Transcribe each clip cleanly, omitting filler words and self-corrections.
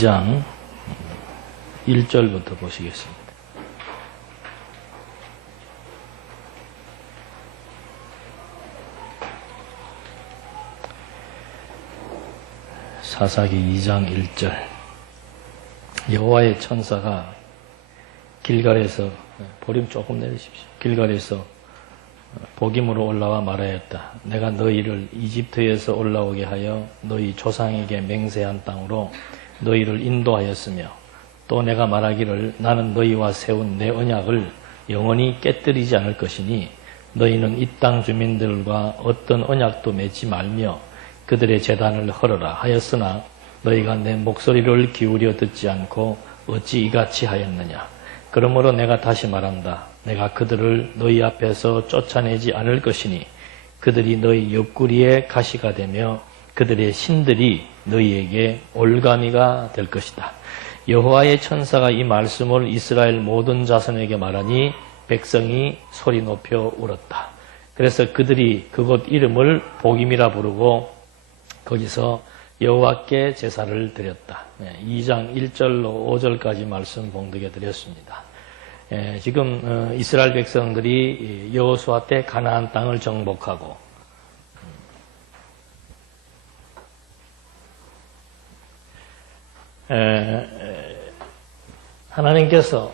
2장 1절부터 보시겠습니다. 사사기 2장 1절. 여호와의 천사가 길갈에서, 보림 조금 내리십시오. 길갈에서 복임으로 올라와 말하였다. 내가 너희를 이집트에서 올라오게 하여 너희 조상에게 맹세한 땅으로 너희를 인도하였으며, 또 내가 말하기를 나는 너희와 세운 내 언약을 영원히 깨뜨리지 않을 것이니 너희는 이 땅 주민들과 어떤 언약도 맺지 말며 그들의 제단을 헐어라 하였으나 너희가 내 목소리를 기울여 듣지 않고 어찌 이같이 하였느냐. 그러므로 내가 다시 말한다. 내가 그들을 너희 앞에서 쫓아내지 않을 것이니 그들이 너희 옆구리에 가시가 되며 그들의 신들이 너희에게 올가미가 될 것이다. 여호와의 천사가 이 말씀을 이스라엘 모든 자손에게 말하니 백성이 소리 높여 울었다. 그래서 그들이 그곳 이름을 복임이라 부르고 거기서 여호와께 제사를 드렸다. 2장 1절로 5절까지 말씀 봉독해 드렸습니다. 지금 이스라엘 백성들이 여호수아 때 가나안 땅을 정복하고 하나님께서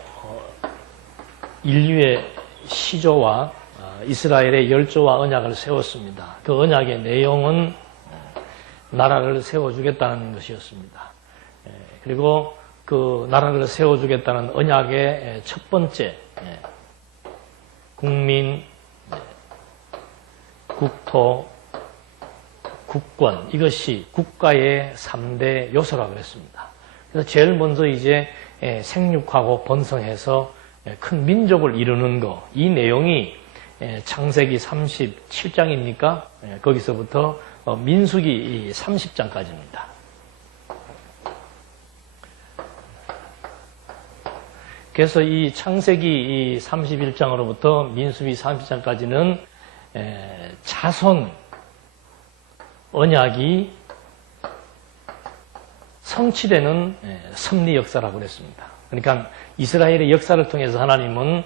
인류의 시조와 이스라엘의 열조와 언약을 세웠습니다. 그 언약의 내용은 나라를 세워주겠다는 것이었습니다. 그리고 그 나라를 세워주겠다는 언약의 첫 번째 국민, 국토, 국권, 이것이 국가의 3대 요소라고 그랬습니다. 그래서 제일 먼저 이제 생육하고 번성해서 큰 민족을 이루는 거, 이 내용이 창세기 37장입니까? 거기서부터 민수기 30장까지입니다. 그래서 이 창세기 31장으로부터 민수기 30장까지는 자손 언약이 성취되는 섭리 역사라고 그랬습니다. 그러니까 이스라엘의 역사를 통해서 하나님은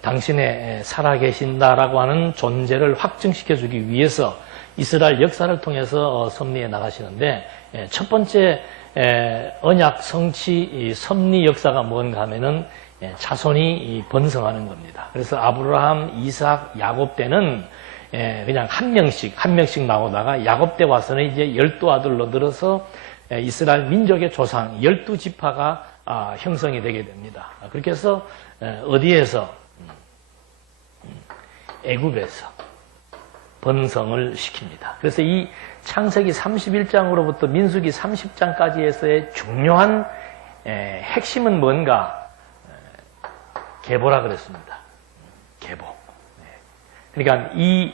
당신의 살아계신다라고 하는 존재를 확증시켜주기 위해서 이스라엘 역사를 통해서 섭리해 나가시는데, 첫 번째 언약 성취 섭리 역사가 뭔가 하면은 자손이 번성하는 겁니다. 그래서 아브라함, 이삭, 야곱 때는 그냥 한 명씩 나오다가 야곱 때 와서는 이제 12아들로 늘어서 이스라엘 민족의 조상 12지파가 형성이 되게 됩니다. 그렇게 해서 어디에서? 애굽에서 번성을 시킵니다. 그래서 이 창세기 31장으로부터 민수기 30장까지에서의 중요한 핵심은 뭔가? 계보라 그랬습니다. 계보. 그러니까 이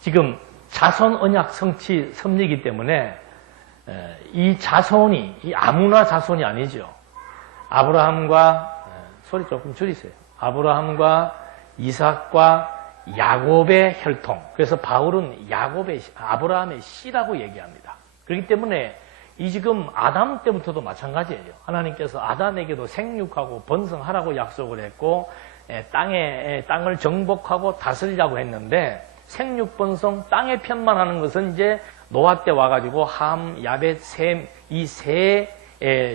지금 자손 언약 성취 섭리이기 때문에 이 자손이 이 아무나 자손이 아니죠. 아브라함과 소리 조금 줄이세요. 아브라함과 이삭과 야곱의 혈통. 그래서 바울은 아브라함의 씨라고 얘기합니다. 그렇기 때문에 이 지금 아담 때부터도 마찬가지예요. 하나님께서 아담에게도 생육하고 번성하라고 약속을 했고 땅을 정복하고 다스리라고 했는데, 생육 번성 땅의 편만 하는 것은 이제 노아 때 와가지고 함, 야벳, 셈 이 세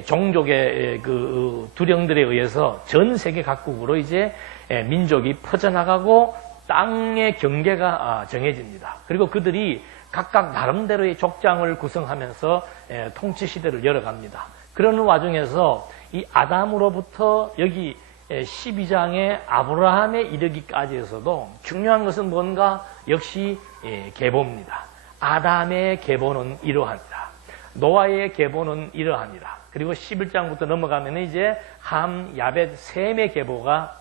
종족의 그 두령들에 의해서 전 세계 각국으로 이제 민족이 퍼져나가고 땅의 경계가 정해집니다. 그리고 그들이 각각 나름대로의 족장을 구성하면서 통치 시대를 열어갑니다. 그러는 와중에서 이 아담으로부터 여기 12장의 아브라함에 이르기까지에서도 중요한 것은 뭔가? 역시 계보입니다. 아담의 계보는 이러하니라. 노아의 계보는 이러하니라. 그리고 11장부터 넘어가면 이제 함, 야벳, 셈의 계보가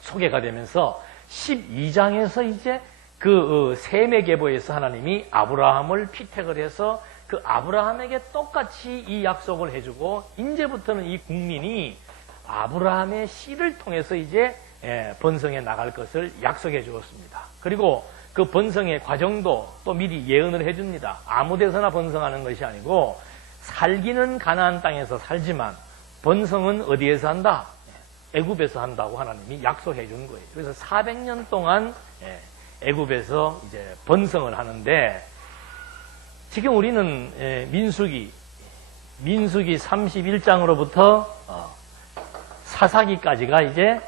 소개가 되면서 12장에서 이제 그 셈의 계보에서 하나님이 아브라함을 피택을 해서 그 아브라함에게 똑같이 이 약속을 해주고, 이제부터는 이 국민이 아브라함의 씨를 통해서 이제 번성해 나갈 것을 약속해 주었습니다. 그리고 그 번성의 과정도 또 미리 예언을 해줍니다. 아무 데서나 번성하는 것이 아니고 살기는 가나안 땅에서 살지만 번성은 어디에서 한다? 애굽에서 한다고 하나님이 약속해 준 거예요. 그래서 400년 동안 애굽에서 이제 번성을 하는데, 지금 우리는 민수기 31장으로부터 사사기까지가 이제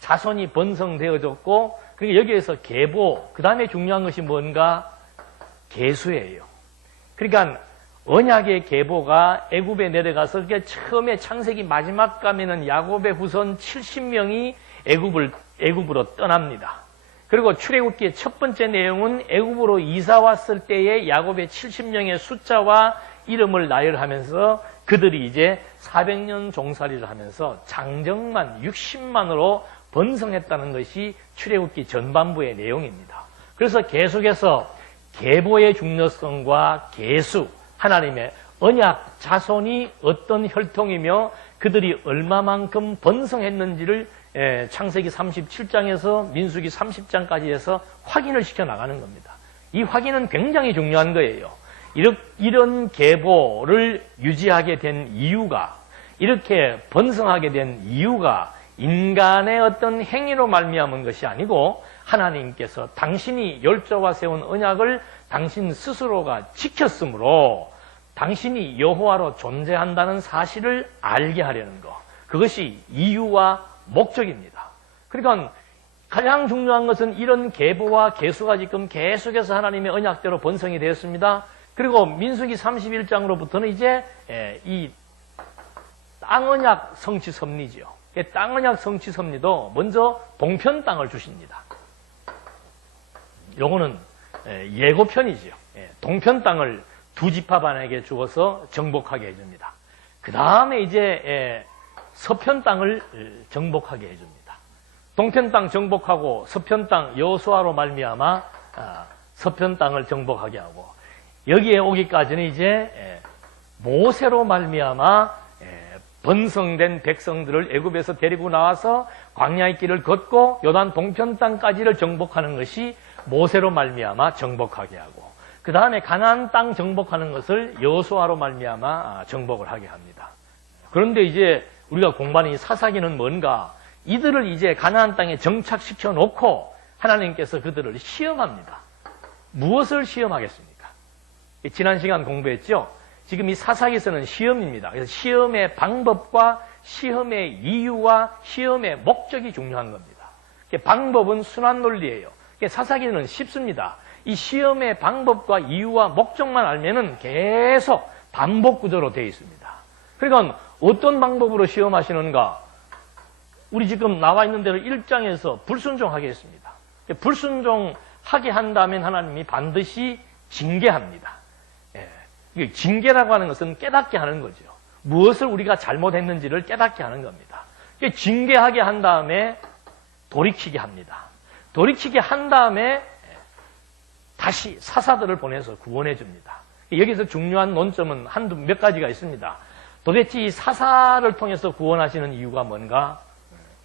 자손이 번성되어졌고, 그러니까 여기에서 계보, 그 다음에 중요한 것이 뭔가? 계수예요. 그러니까 언약의 계보가 애굽에 내려가서, 그게 처음에 창세기 마지막 가면은 야곱의 후손 70명이 애굽으로 떠납니다. 그리고 출애굽기의 첫 번째 내용은 애굽으로 이사 왔을 때의 야곱의 70명의 숫자와 이름을 나열하면서 그들이 이제 400년 종살이를 하면서 장정만 60만으로 번성했다는 것이 출애굽기 전반부의 내용입니다. 그래서 계속해서 계보의 중요성과 계수, 하나님의 언약 자손이 어떤 혈통이며 그들이 얼마만큼 번성했는지를 창세기 37장에서 민수기 30장까지 해서 확인을 시켜 나가는 겁니다. 이 확인은 굉장히 중요한 거예요. 이런 계보를 유지하게 된 이유가, 이렇게 번성하게 된 이유가 인간의 어떤 행위로 말미암은 것이 아니고 하나님께서 당신이 열조와 세운 언약을 당신 스스로가 지켰으므로 당신이 여호와로 존재한다는 사실을 알게 하려는 것, 그것이 이유와 목적입니다. 그러니까 가장 중요한 것은 이런 계보와 계수가 지금 계속해서 하나님의 언약대로 번성이 되었습니다. 그리고 민수기 31장으로부터는 이제 이 땅언약 성취 섭리지요. 땅언약 성취 섭리도 먼저 동편 땅을 주십니다. 요거는 예고편이지요. 동편 땅을 두 지파반에게 주어서 정복하게 해줍니다. 그 다음에 이제 서편 땅을 정복하게 해줍니다. 동편 땅 정복하고 서편 땅 여호수아로 말미암아 서편 땅을 정복하게 하고, 여기에 오기까지는 이제 모세로 말미암아 번성된 백성들을 애굽에서 데리고 나와서 광야의 길을 걷고 요단 동편 땅까지를 정복하는 것이 모세로 말미암아 정복하게 하고, 그 다음에 가나안 땅 정복하는 것을 여호수아로 말미암아 정복을 하게 합니다. 그런데 이제 우리가 공부하는 이 사사기는 뭔가? 이들을 이제 가나안 땅에 정착시켜 놓고 하나님께서 그들을 시험합니다. 무엇을 시험하겠습니까? 지난 시간 공부했죠? 지금 이 사사기서는 시험입니다. 그래서 시험의 방법과 시험의 이유와 시험의 목적이 중요한 겁니다. 방법은 순환 논리예요. 사사기는 쉽습니다. 이 시험의 방법과 이유와 목적만 알면은 계속 반복 구조로 되어 있습니다. 그러니까 어떤 방법으로 시험하시는가? 우리 지금 나와 있는 대로 1장에서 불순종하게 했습니다. 불순종하게 한다면 하나님이 반드시 징계합니다. 징계라고 하는 것은 깨닫게 하는 거죠. 무엇을 우리가 잘못했는지를 깨닫게 하는 겁니다. 징계하게 한 다음에 돌이키게 합니다. 돌이키게 한 다음에 다시 사사들을 보내서 구원해 줍니다. 여기서 중요한 논점은 몇 가지가 있습니다. 도대체 이 사사를 통해서 구원하시는 이유가 뭔가?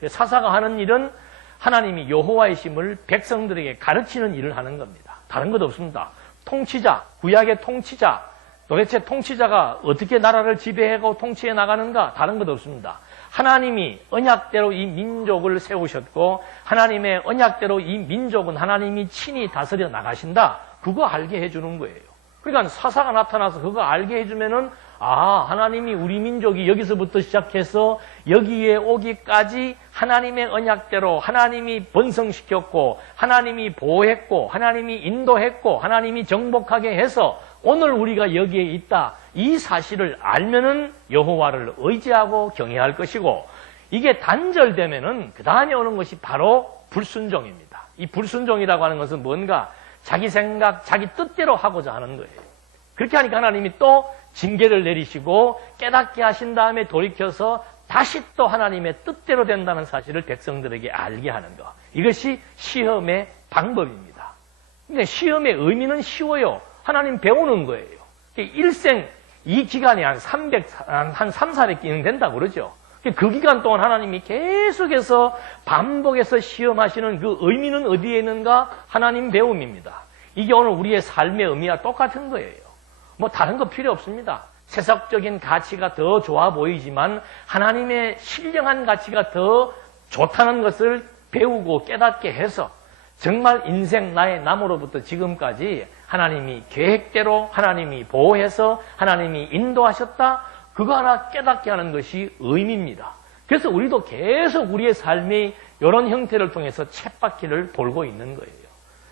사사가 하는 일은 하나님이 여호와의 심을 백성들에게 가르치는 일을 하는 겁니다. 다른 것 없습니다. 통치자, 구약의 통치자, 도대체 통치자가 어떻게 나라를 지배하고 통치해 나가는가? 다른 것 없습니다. 하나님이 언약대로 이 민족을 세우셨고 하나님의 언약대로 이 민족은 하나님이 친히 다스려 나가신다. 그거 알게 해주는 거예요. 그러니까 사사가 나타나서 그거 알게 해주면은 하나님이 우리 민족이 여기서부터 시작해서 여기에 오기까지 하나님의 언약대로 하나님이 번성시켰고 하나님이 보호했고 하나님이 인도했고 하나님이 정복하게 해서 오늘 우리가 여기에 있다. 이 사실을 알면은 여호와를 의지하고 경외할 것이고, 이게 단절되면은 그 다음에 오는 것이 바로 불순종입니다. 이 불순종이라고 하는 것은 뭔가? 자기 생각, 자기 뜻대로 하고자 하는 거예요. 그렇게 하니까 하나님이 또 징계를 내리시고 깨닫게 하신 다음에 돌이켜서 다시 또 하나님의 뜻대로 된다는 사실을 백성들에게 알게 하는 것. 이것이 시험의 방법입니다. 근데 시험의 의미는 쉬워요. 하나님 배우는 거예요. 일생 이 기간이 한 3, 400기는 된다고 그러죠. 그 기간 동안 하나님이 계속해서 반복해서 시험하시는 그 의미는 어디에 있는가? 하나님 배움입니다. 이게 오늘 우리의 삶의 의미와 똑같은 거예요. 뭐 다른 거 필요 없습니다. 세속적인 가치가 더 좋아 보이지만 하나님의 신령한 가치가 더 좋다는 것을 배우고 깨닫게 해서 정말 인생 나의 남으로부터 지금까지 하나님이 계획대로 하나님이 보호해서 하나님이 인도하셨다. 그거 하나 깨닫게 하는 것이 의미입니다. 그래서 우리도 계속 우리의 삶의 이런 형태를 통해서 쳇바퀴를 돌고 있는 거예요.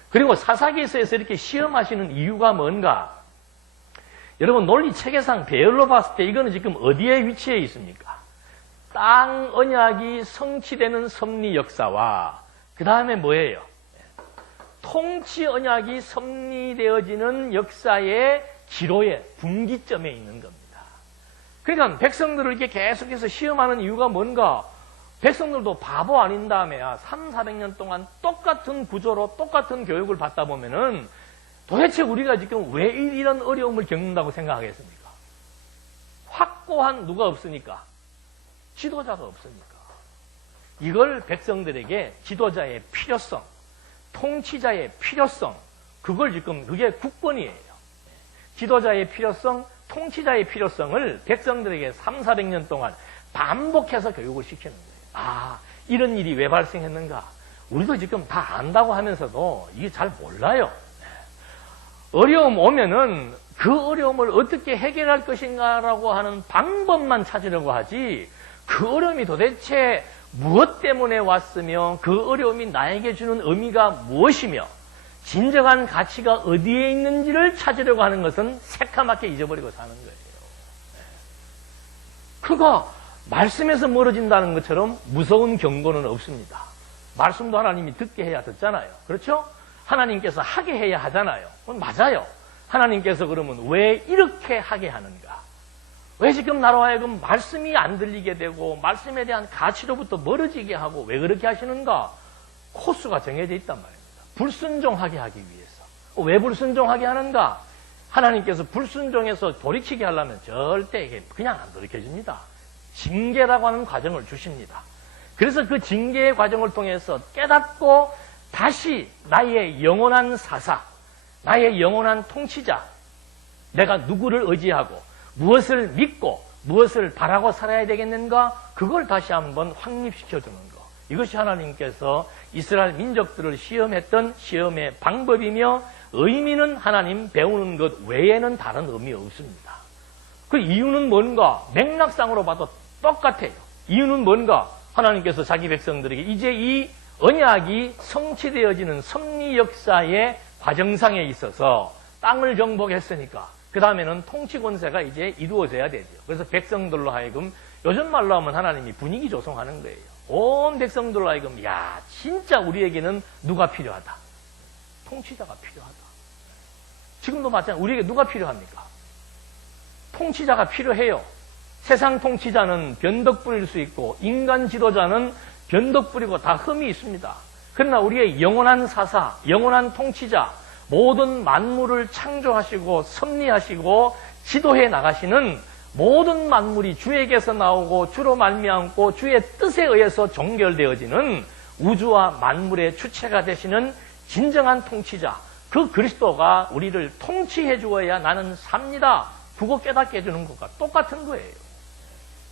그리고 사사기에서 이렇게 시험하시는 이유가 뭔가? 여러분 논리 체계상 배열로 봤을 때 이거는 지금 어디에 위치해 있습니까? 땅 언약이 성취되는 섭리 역사와 그 다음에 뭐예요? 통치 언약이 섭리되어지는 역사의 기로에 분기점에 있는 겁니다. 그러니까 백성들을 이렇게 계속해서 시험하는 이유가 뭔가? 백성들도 바보 아닌 다음에야 300~400년 동안 똑같은 구조로 똑같은 교육을 받다 보면은 도대체 우리가 지금 왜 이런 어려움을 겪는다고 생각하겠습니까? 확고한 누가 없으니까? 지도자가 없으니까. 이걸 백성들에게 지도자의 필요성, 통치자의 필요성, 그걸 지금 그게 국본이에요. 지도자의 필요성, 통치자의 필요성을 백성들에게 300~400년 동안 반복해서 교육을 시키는 거예요. 아, 이런 일이 왜 발생했는가? 우리도 지금 다 안다고 하면서도 이게 잘 몰라요. 어려움 오면은 그 어려움을 어떻게 해결할 것인가라고 하는 방법만 찾으려고 하지 그 어려움이 도대체 무엇 때문에 왔으며 그 어려움이 나에게 주는 의미가 무엇이며 진정한 가치가 어디에 있는지를 찾으려고 하는 것은 새카맣게 잊어버리고 사는 거예요. 그러니까 말씀에서 멀어진다는 것처럼 무서운 경고는 없습니다. 말씀도 하나님이 듣게 해야 듣잖아요. 그렇죠? 하나님께서 하게 해야 하잖아요. 맞아요. 하나님께서 그러면 왜 이렇게 하게 하는가? 왜 지금 나로 하여금 말씀이 안 들리게 되고 말씀에 대한 가치로부터 멀어지게 하고 왜 그렇게 하시는가? 코스가 정해져 있단 말입니다. 불순종하게 하기 위해서. 왜 불순종하게 하는가? 하나님께서 불순종해서 돌이키게 하려면 절대 이게 그냥 안 돌이켜집니다. 징계라고 하는 과정을 주십니다. 그래서 그 징계의 과정을 통해서 깨닫고 다시 나의 영원한 사사, 나의 영원한 통치자, 내가 누구를 의지하고 무엇을 믿고 무엇을 바라고 살아야 되겠는가? 그걸 다시 한번 확립시켜주는 것. 이것이 하나님께서 이스라엘 민족들을 시험했던 시험의 방법이며 의미는 하나님 배우는 것 외에는 다른 의미 없습니다. 그 이유는 뭔가? 맥락상으로 봐도 똑같아요. 이유는 뭔가? 하나님께서 자기 백성들에게 이제 이 언약이 성취되어지는 섭리 역사의 과정상에 있어서 땅을 정복했으니까 그 다음에는 통치 권세가 이제 이루어져야 되죠. 그래서 백성들로 하여금 요즘 말로 하면 하나님이 분위기 조성하는 거예요. 온 백성들로 하여금 야 진짜 우리에게는 누가 필요하다? 통치자가 필요하다. 지금도 마찬가지로 우리에게 누가 필요합니까? 통치자가 필요해요. 세상 통치자는 변덕 부릴 수 있고 인간 지도자는 변덕 부리고 다 흠이 있습니다. 그러나 우리의 영원한 사사, 영원한 통치자, 모든 만물을 창조하시고 섭리하시고 지도해 나가시는 모든 만물이 주에게서 나오고 주로 말미암고 주의 뜻에 의해서 종결되어지는 우주와 만물의 주체가 되시는 진정한 통치자, 그 그리스도가 우리를 통치해 주어야 나는 삽니다. 그거 깨닫게 해주는 것과 똑같은 거예요.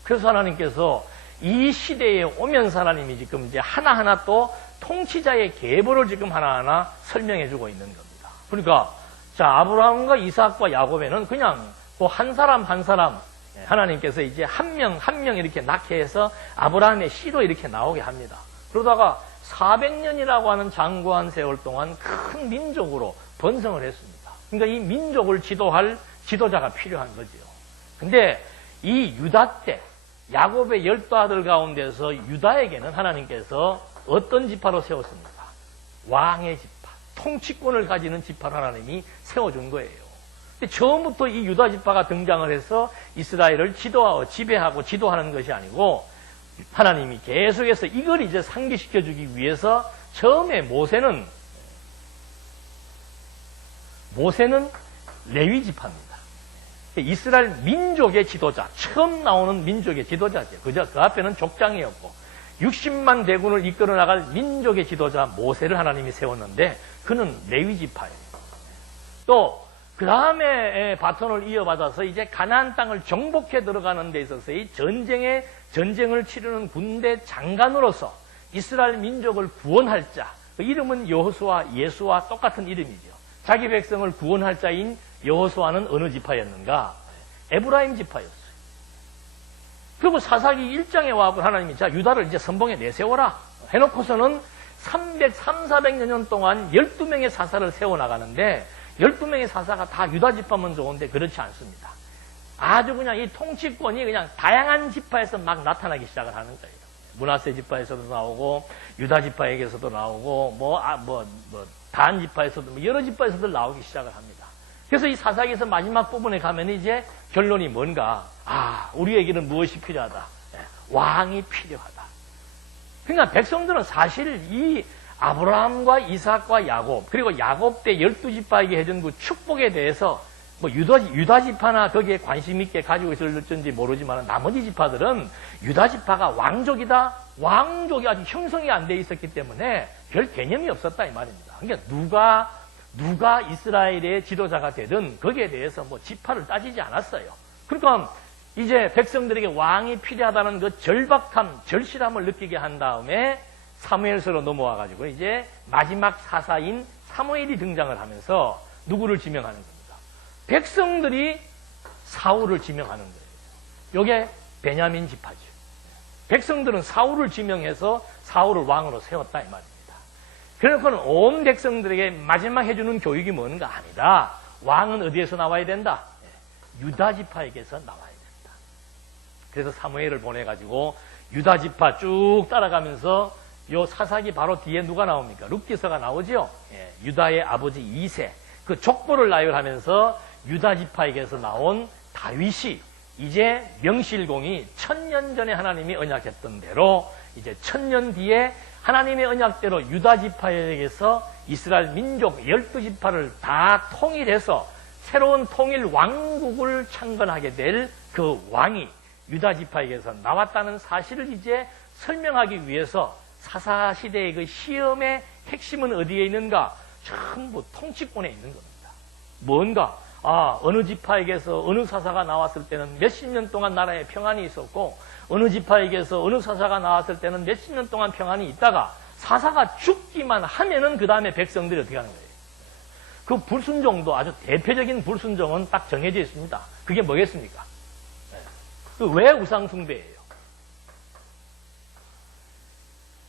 그래서 하나님께서 이 시대에 오면서 하나님이 지금 이제 하나하나 또 통치자의 계보를 지금 하나하나 설명해 주고 있는 겁니다. 그러니까 자 아브라함과 이삭과 야곱에는 그냥 뭐 한 사람 한 사람 하나님께서 이제 한 명 한 명 이렇게 낳게 해서 아브라함의 씨로 이렇게 나오게 합니다. 그러다가 400년이라고 하는 장구한 세월 동안 큰 민족으로 번성을 했습니다. 그러니까 이 민족을 지도할 지도자가 필요한 거죠. 근데 이 유다 때 야곱의 12아들 가운데서 유다에게는 하나님께서 어떤 지파로 세웠습니까? 왕의 지파, 통치권을 가지는 지파를 하나님이 세워준 거예요. 근데 처음부터 이 유다 지파가 등장을 해서 이스라엘을 지도하고 지배하고 지도하는 것이 아니고 하나님이 계속해서 이걸 이제 상기시켜주기 위해서 처음에 모세는 레위 지파입니다. 이스라엘 민족의 지도자, 처음 나오는 민족의 지도자죠. 그 앞에는 족장이었고 60만 대군을 이끌어 나갈 민족의 지도자 모세를 하나님이 세웠는데 그는 레위 지파예요. 또 그 다음에 바톤을 이어받아서 이제 가나안 땅을 정복해 들어가는 데 있어서의 전쟁을 치르는 군대 장관으로서 이스라엘 민족을 구원할 자, 그 이름은 여호수아, 예수와 똑같은 이름이죠. 자기 백성을 구원할 자인 여호수아는 어느 지파였는가? 에브라임 지파였어요. 그리고 사사기 1장에 와서 하나님이 자 유다를 이제 선봉에 내세워라 해놓고서는 400년 동안 12명의 사사를 세워나가는데 12명의 사사가 다 유다 지파면 좋은데 그렇지 않습니다. 아주 그냥 이 통치권이 그냥 다양한 지파에서 막 나타나기 시작을 하는 거예요. 므낫세 지파에서도 나오고 유다 지파에게서도 나오고 단 지파에서도 여러 지파에서도 나오기 시작을 합니다. 그래서 이 사사기에서 마지막 부분에 가면 이제 결론이 뭔가 우리에게는 무엇이 필요하다? 왕이 필요하다. 그러니까 백성들은 사실 이 아브라함과 이삭과 야곱 그리고 야곱 때 12지파에게 해준 그 축복에 대해서 유다 지파나 거기에 관심 있게 가지고 있을지 모르지만 나머지 지파들은 유다 지파가 왕족이다. 왕족이 아직 형성이 안 돼 있었기 때문에 별 개념이 없었다 이 말입니다. 그러니까 누가 이스라엘의 지도자가 되든 거기에 대해서 지파를 따지지 않았어요. 그러니까 이제 백성들에게 왕이 필요하다는 그 절박함, 절실함을 느끼게 한 다음에 사무엘서로 넘어와 가지고 이제 마지막 사사인 사무엘이 등장을 하면서 누구를 지명하는 겁니다. 백성들이 사울을 지명하는 거예요. 이게 베냐민 지파죠. 백성들은 사울을 지명해서 사울을 왕으로 세웠다 이 말입니다. 그러니까 온 백성들에게 마지막 해주는 교육이 뭔가 아니다. 왕은 어디에서 나와야 된다? 유다 지파에게서 나와야 된다. 그래서 사무엘을 보내가지고 유다 지파 쭉 따라가면서 요 사사기 바로 뒤에 누가 나옵니까? 룻기서가 나오죠. 유다의 아버지 이세 그 족보를 나열하면서 유다 지파에게서 나온 다윗이 이제 명실공히 1000년 전에 하나님이 언약했던 대로 이제 1000년 뒤에 하나님의 언약대로 유다 지파에게서 이스라엘 민족 12지파를 다 통일해서 새로운 통일 왕국을 창건하게 될 그 왕이 유다 지파에게서 나왔다는 사실을 이제 설명하기 위해서 사사시대의 그 시험의 핵심은 어디에 있는가? 전부 통치권에 있는 겁니다. 뭔가? 어느 지파에게서 어느 사사가 나왔을 때는 몇십 년 동안 나라에 평안이 있었고 어느 지파에게서 어느 사사가 나왔을 때는 몇십 년 동안 평안이 있다가 사사가 죽기만 하면은 그 다음에 백성들이 어떻게 하는 거예요? 그 불순종도 아주 대표적인 불순종은 딱 정해져 있습니다. 그게 뭐겠습니까? 왜 우상숭배예요?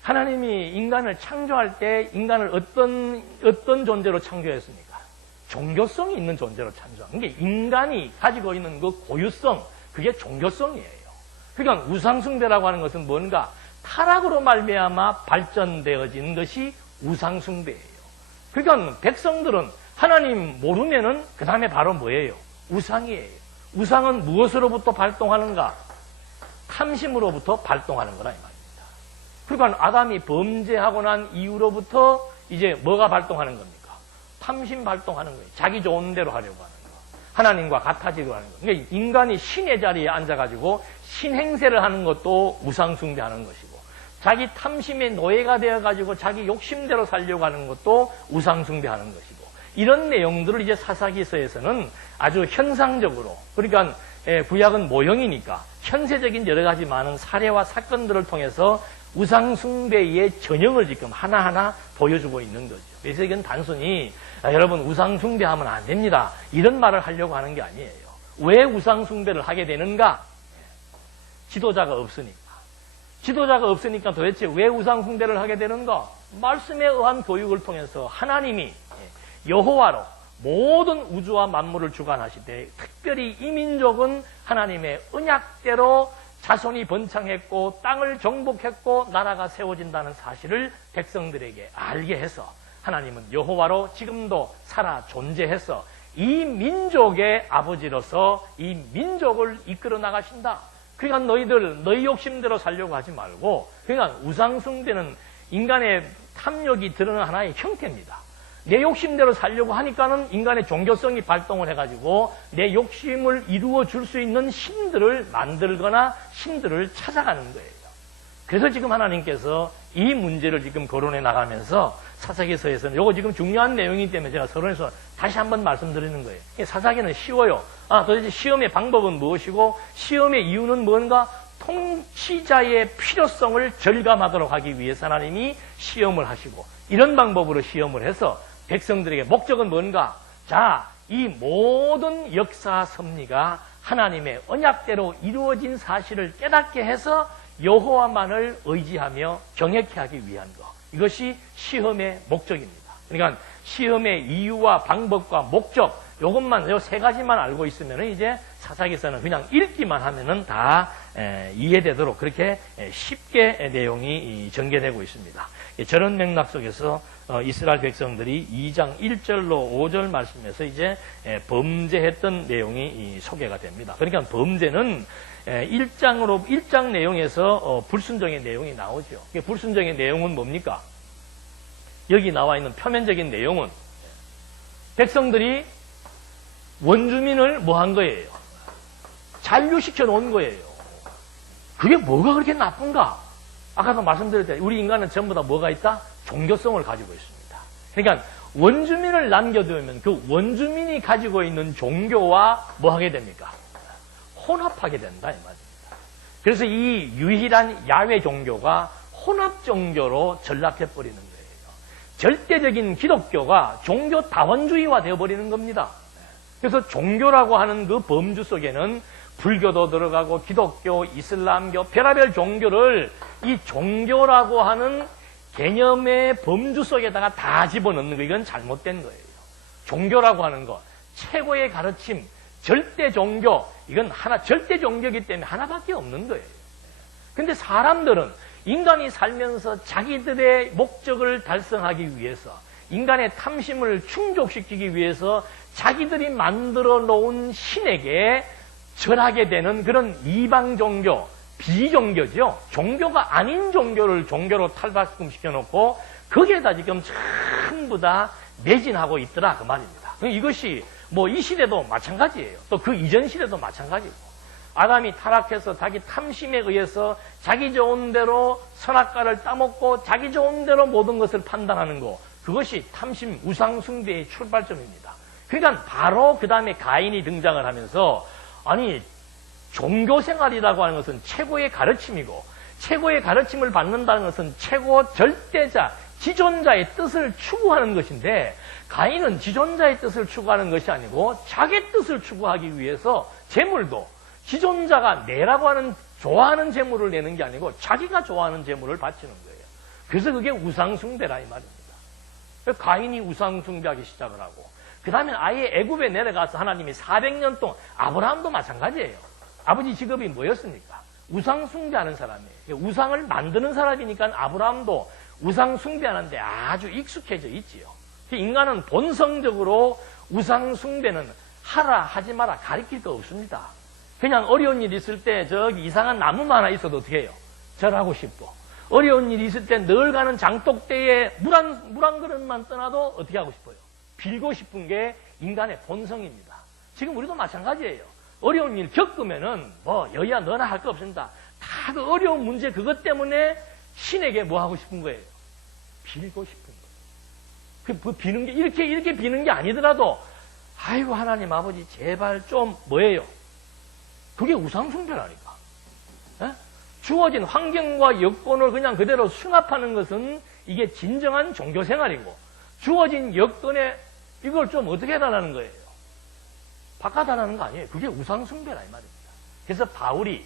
하나님이 인간을 창조할 때 인간을 어떤 존재로 창조했습니까? 종교성이 있는 존재로 창조한 게 인간이 가지고 있는 그 고유성, 그게 종교성이에요. 그러니까 우상숭배라고 하는 것은 뭔가 타락으로 말미암아 발전되어진 것이 우상숭배예요. 그러니까 백성들은 하나님 모르면은 그 다음에 바로 뭐예요? 우상이에요. 우상은 무엇으로부터 발동하는가? 탐심으로부터 발동하는 거라 이 말입니다. 그러니까 아담이 범죄하고 난 이후로부터 이제 뭐가 발동하는 겁니까? 탐심 발동하는 거예요. 자기 좋은 대로 하려고 하는 거. 하나님과 같아지려고 하는 거. 그러니까 인간이 신의 자리에 앉아가지고 신행세를 하는 것도 우상숭배하는 것이고 자기 탐심의 노예가 되어가지고 자기 욕심대로 살려고 하는 것도 우상숭배하는 것이고 이런 내용들을 이제 사사기서에서는 아주 현상적으로 그러니까 구약은 모형이니까 현세적인 여러 가지 많은 사례와 사건들을 통해서 우상숭배의 전형을 지금 하나하나 보여주고 있는 거죠. 그래서 이건 단순히 여러분 우상숭배하면 안 됩니다. 이런 말을 하려고 하는 게 아니에요. 왜 우상숭배를 하게 되는가? 지도자가 없으니까. 지도자가 없으니까 도대체 왜 우상숭배를 하게 되는가? 말씀에 의한 교육을 통해서 하나님이 여호와로 모든 우주와 만물을 주관하시되 특별히 이 민족은 하나님의 언약대로 자손이 번창했고 땅을 정복했고 나라가 세워진다는 사실을 백성들에게 알게 해서 하나님은 여호와로 지금도 살아 존재해서 이 민족의 아버지로서 이 민족을 이끌어 나가신다. 그러니까 너희들 너희 욕심대로 살려고 하지 말고 그러니까 우상숭배는 인간의 탐욕이 드러나는 하나의 형태입니다. 내 욕심대로 살려고 하니까는 인간의 종교성이 발동을 해가지고 내 욕심을 이루어 줄 수 있는 신들을 만들거나 신들을 찾아가는 거예요. 그래서 지금 하나님께서 이 문제를 지금 거론해 나가면서 사사기서에서는 요거 지금 중요한 내용이기 때문에 제가 서론에서 다시 한번 말씀드리는 거예요. 사사기는 쉬워요. 도대체 시험의 방법은 무엇이고 시험의 이유는 뭔가? 통치자의 필요성을 절감하도록 하기 위해서 하나님이 시험을 하시고 이런 방법으로 시험을 해서 백성들에게 목적은 뭔가? 자, 이 모든 역사 섭리가 하나님의 언약대로 이루어진 사실을 깨닫게 해서 여호와만을 의지하며 경외케 하기 위한 것. 이것이 시험의 목적입니다. 그러니까 시험의 이유와 방법과 목적, 요것만, 요 세 가지만 알고 있으면 이제 사사기서는 그냥 읽기만 하면은 다 이해되도록 그렇게 쉽게 내용이 전개되고 있습니다. 저런 맥락 속에서 이스라엘 백성들이 2장 1절로 5절 말씀에서 이제 범죄했던 내용이 소개가 됩니다. 그러니까 범죄는 1장 내용에서 불순종의 내용이 나오죠. 불순종의 내용은 뭡니까? 여기 나와 있는 표면적인 내용은 백성들이 원주민을 뭐 한 거예요? 잔류시켜 놓은 거예요. 그게 뭐가 그렇게 나쁜가? 아까도 말씀드렸듯이 우리 인간은 전부 다 뭐가 있다? 종교성을 가지고 있습니다. 그러니까 원주민을 남겨두면 그 원주민이 가지고 있는 종교와 뭐 하게 됩니까? 혼합하게 된다 이 말입니다. 그래서 이 유일한 야훼 종교가 혼합 종교로 전락해버리는 거예요. 절대적인 기독교가 종교 다원주의화 되어버리는 겁니다. 그래서 종교라고 하는 그 범주 속에는 불교도 들어가고 기독교, 이슬람교, 별의별 종교를 이 종교라고 하는 개념의 범주 속에다가 다 집어넣는 거, 이건 잘못된 거예요. 종교라고 하는 거, 최고의 가르침, 절대 종교, 이건 하나, 절대 종교이기 때문에 하나밖에 없는 거예요. 근데 사람들은 인간이 살면서 자기들의 목적을 달성하기 위해서, 인간의 탐심을 충족시키기 위해서 자기들이 만들어 놓은 신에게 절하게 되는 그런 이방 종교, 비종교죠. 종교가 아닌 종교를 종교로 탈바꿈시켜 놓고 거기에다 지금 전부 다 매진하고 있더라 그 말입니다. 이것이 뭐 이 시대도 마찬가지예요. 또 그 이전 시대도 마찬가지고. 아담이 타락해서 자기 탐심에 의해서 자기 좋은 대로 선악과를 따먹고 자기 좋은 대로 모든 것을 판단하는 거, 그것이 탐심 우상 숭배의 출발점입니다. 그러니까 바로 그 다음에 가인이 등장을 하면서 아니 종교 생활이라고 하는 것은 최고의 가르침이고 최고의 가르침을 받는다는 것은 최고 절대자, 지존자의 뜻을 추구하는 것인데 가인은 지존자의 뜻을 추구하는 것이 아니고 자기 뜻을 추구하기 위해서 재물도 지존자가 내라고 하는 좋아하는 재물을 내는 게 아니고 자기가 좋아하는 재물을 바치는 거예요. 그래서 그게 우상숭배라 이 말입니다. 가인이 우상숭배하기 시작을 하고 그 다음에 아예 애굽에 내려가서 하나님이 400년 동안, 아브라함도 마찬가지예요. 아버지 직업이 뭐였습니까? 우상숭배하는 사람이에요. 우상을 만드는 사람이니까 아브라함도 우상숭배하는데 아주 익숙해져 있지요. 인간은 본성적으로 우상숭배는 하라 하지 마라 가리킬 거 없습니다. 그냥 어려운 일 있을 때 저기 이상한 나무만 하나 있어도 어떻게 해요? 절하고 싶고, 어려운 일이 있을 때 늘 가는 장독대에 물 한 그릇만 떠나도 어떻게 하고 싶어요? 빌고 싶은 게 인간의 본성입니다. 지금 우리도 마찬가지예요. 어려운 일 겪으면은 뭐 여야 너나 할 거 없습니다. 다 그 어려운 문제 그것 때문에 신에게 뭐 하고 싶은 거예요? 빌고 싶은 거예요. 그 비는 게 이렇게 비는 게 아니더라도 아이고 하나님 아버지 제발 좀 뭐예요? 그게 우상숭배라니까. 에? 주어진 환경과 여건을 그냥 그대로 승합하는 것은 이게 진정한 종교생활이고, 주어진 여건에 이걸 좀 어떻게 해달라는 거예요? 바꿔달라는 거 아니에요. 그게 우상숭배라 이 말입니다. 그래서 바울이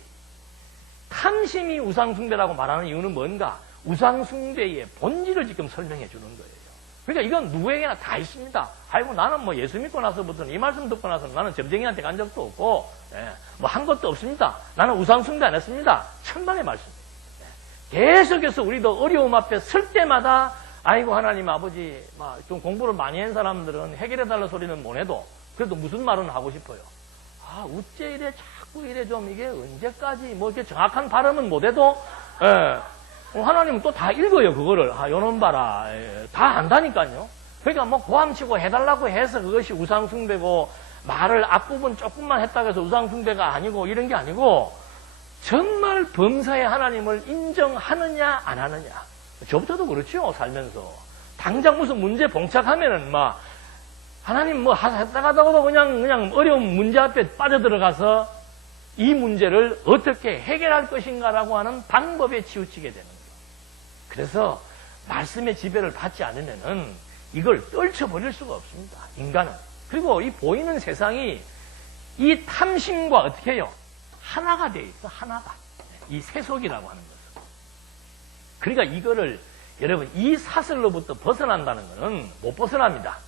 탐심이 우상숭배라고 말하는 이유는 뭔가? 우상숭배의 본질을 지금 설명해 주는 거예요. 그러니까 이건 누구에게나 다 있습니다. 아이고 나는 뭐 예수 믿고 나서부터는 이 말씀 듣고 나서는 나는 점쟁이한테 간 적도 없고 뭐 한 것도 없습니다. 나는 우상숭배 안 했습니다. 천만의 말씀입니다. 계속해서 우리도 어려움 앞에 설 때마다 아이고 하나님 아버지 좀 공부를 많이 한 사람들은 해결해달라 소리는 못 해도 그래도 무슨 말은 하고 싶어요. 어째 이래 자꾸 이래 좀 이게 언제까지 뭐 이렇게 정확한 발음은 못 해도 하나님은 또 다 읽어요 그거를. 요놈 봐라 다 안다니까요. 그러니까 뭐 고함치고 해달라고 해서 그것이 우상숭배고, 말을 앞부분 조금만 했다고 해서 우상숭배가 아니고 이런 게 아니고 정말 범사의 하나님을 인정하느냐 안 하느냐. 저부터도 그렇죠. 살면서 당장 무슨 문제 봉착하면은 막 하나님 뭐 하다가도 그냥 어려운 문제 앞에 빠져들어가서 이 문제를 어떻게 해결할 것인가라고 하는 방법에 치우치게 되는 거예요. 그래서 말씀의 지배를 받지 않으면은 이걸 떨쳐버릴 수가 없습니다. 인간은. 그리고 이 보이는 세상이 이 탐심과 어떻게 해요? 하나가 돼 있어. 하나가. 이 세속이라고 하는 것은. 그러니까 이거를 여러분 이 사슬로부터 벗어난다는 것은 못 벗어납니다.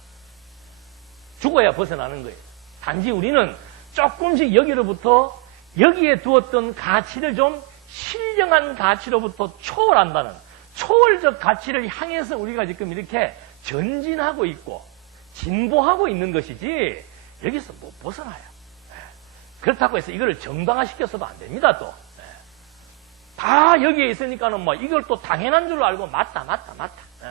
죽어야 벗어나는 거예요. 단지 우리는 조금씩 여기로부터 여기에 두었던 가치를 좀 신령한 가치로부터 초월한다는 초월적 가치를 향해서 우리가 지금 이렇게 전진하고 있고 진보하고 있는 것이지 여기서 못 벗어나요. 그렇다고 해서 이걸 정당화시켜서도 안 됩니다. 또 다 여기에 있으니까는 뭐 이걸 또 당연한 줄 알고 맞다.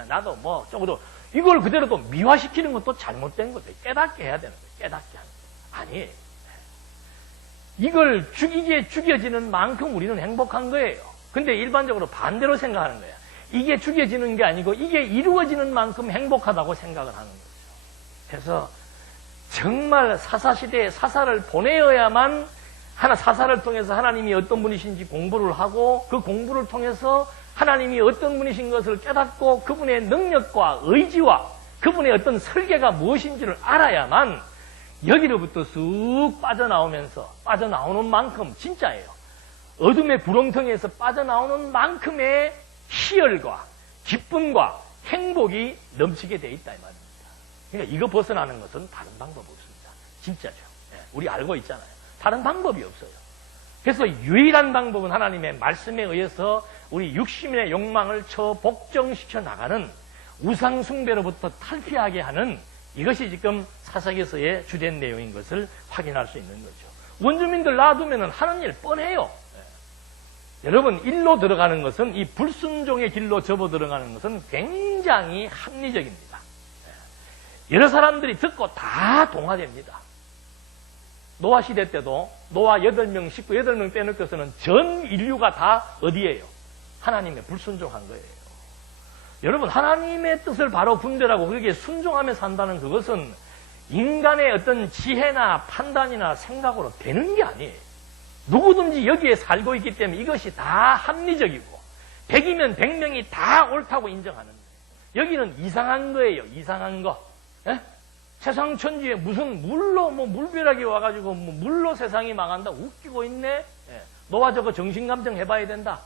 나도 뭐 조금 이걸 그대로 또 미화시키는 것도 잘못된 거죠. 깨닫게 해야 되는 거예요. 깨닫게 하는 거예요. 아니 이걸 죽여지는 만큼 우리는 행복한 거예요. 근데 일반적으로 반대로 생각하는 거예요. 이게 죽여지는 게 아니고 이게 이루어지는 만큼 행복하다고 생각을 하는 거죠. 그래서 정말 사사시대에 사사를 보내어야만 사사를 통해서 하나님이 어떤 분이신지 공부를 하고 그 공부를 통해서 하나님이 어떤 분이신 것을 깨닫고 그분의 능력과 의지와 그분의 어떤 설계가 무엇인지를 알아야만 여기로부터 쑥 빠져나오는 만큼 진짜예요. 어둠의 구렁텅이에서 빠져나오는 만큼의 희열과 기쁨과 행복이 넘치게 돼 있다 이 말입니다. 그러니까 이거 벗어나는 것은 다른 방법 없습니다. 진짜죠. 우리 알고 있잖아요. 다른 방법이 없어요. 그래서 유일한 방법은 하나님의 말씀에 의해서 우리 육신의 욕망을 복종시켜 나가는 우상 숭배로부터 탈피하게 하는 이것이 지금 사사기서의 주된 내용인 것을 확인할 수 있는 거죠. 원주민들 놔두면 하는 일 뻔해요. 여러분 일로 들어가는 것은 이 불순종의 길로 접어 들어가는 것은 굉장히 합리적입니다. 여러 사람들이 듣고 다 동화됩니다. 노아 시대 때도 노아 8명 식구 8명 빼놓고서는 전 인류가 다 어디예요? 하나님의 불순종한 거예요. 여러분 하나님의 뜻을 바로 분별하고 그게 순종하며 산다는 그것은 인간의 어떤 지혜나 판단이나 생각으로 되는 게 아니에요. 누구든지 여기에 살고 있기 때문에 이것이 다 합리적이고 100이면 100명이 다 옳다고 인정하는 거예요. 여기는 이상한 거예요. 이상한 거. 에? 세상 천지에 무슨 물로 물벼락이 와가지고 물로 세상이 망한다 웃기고 있네. 노아 저거 정신감정 해봐야 된다.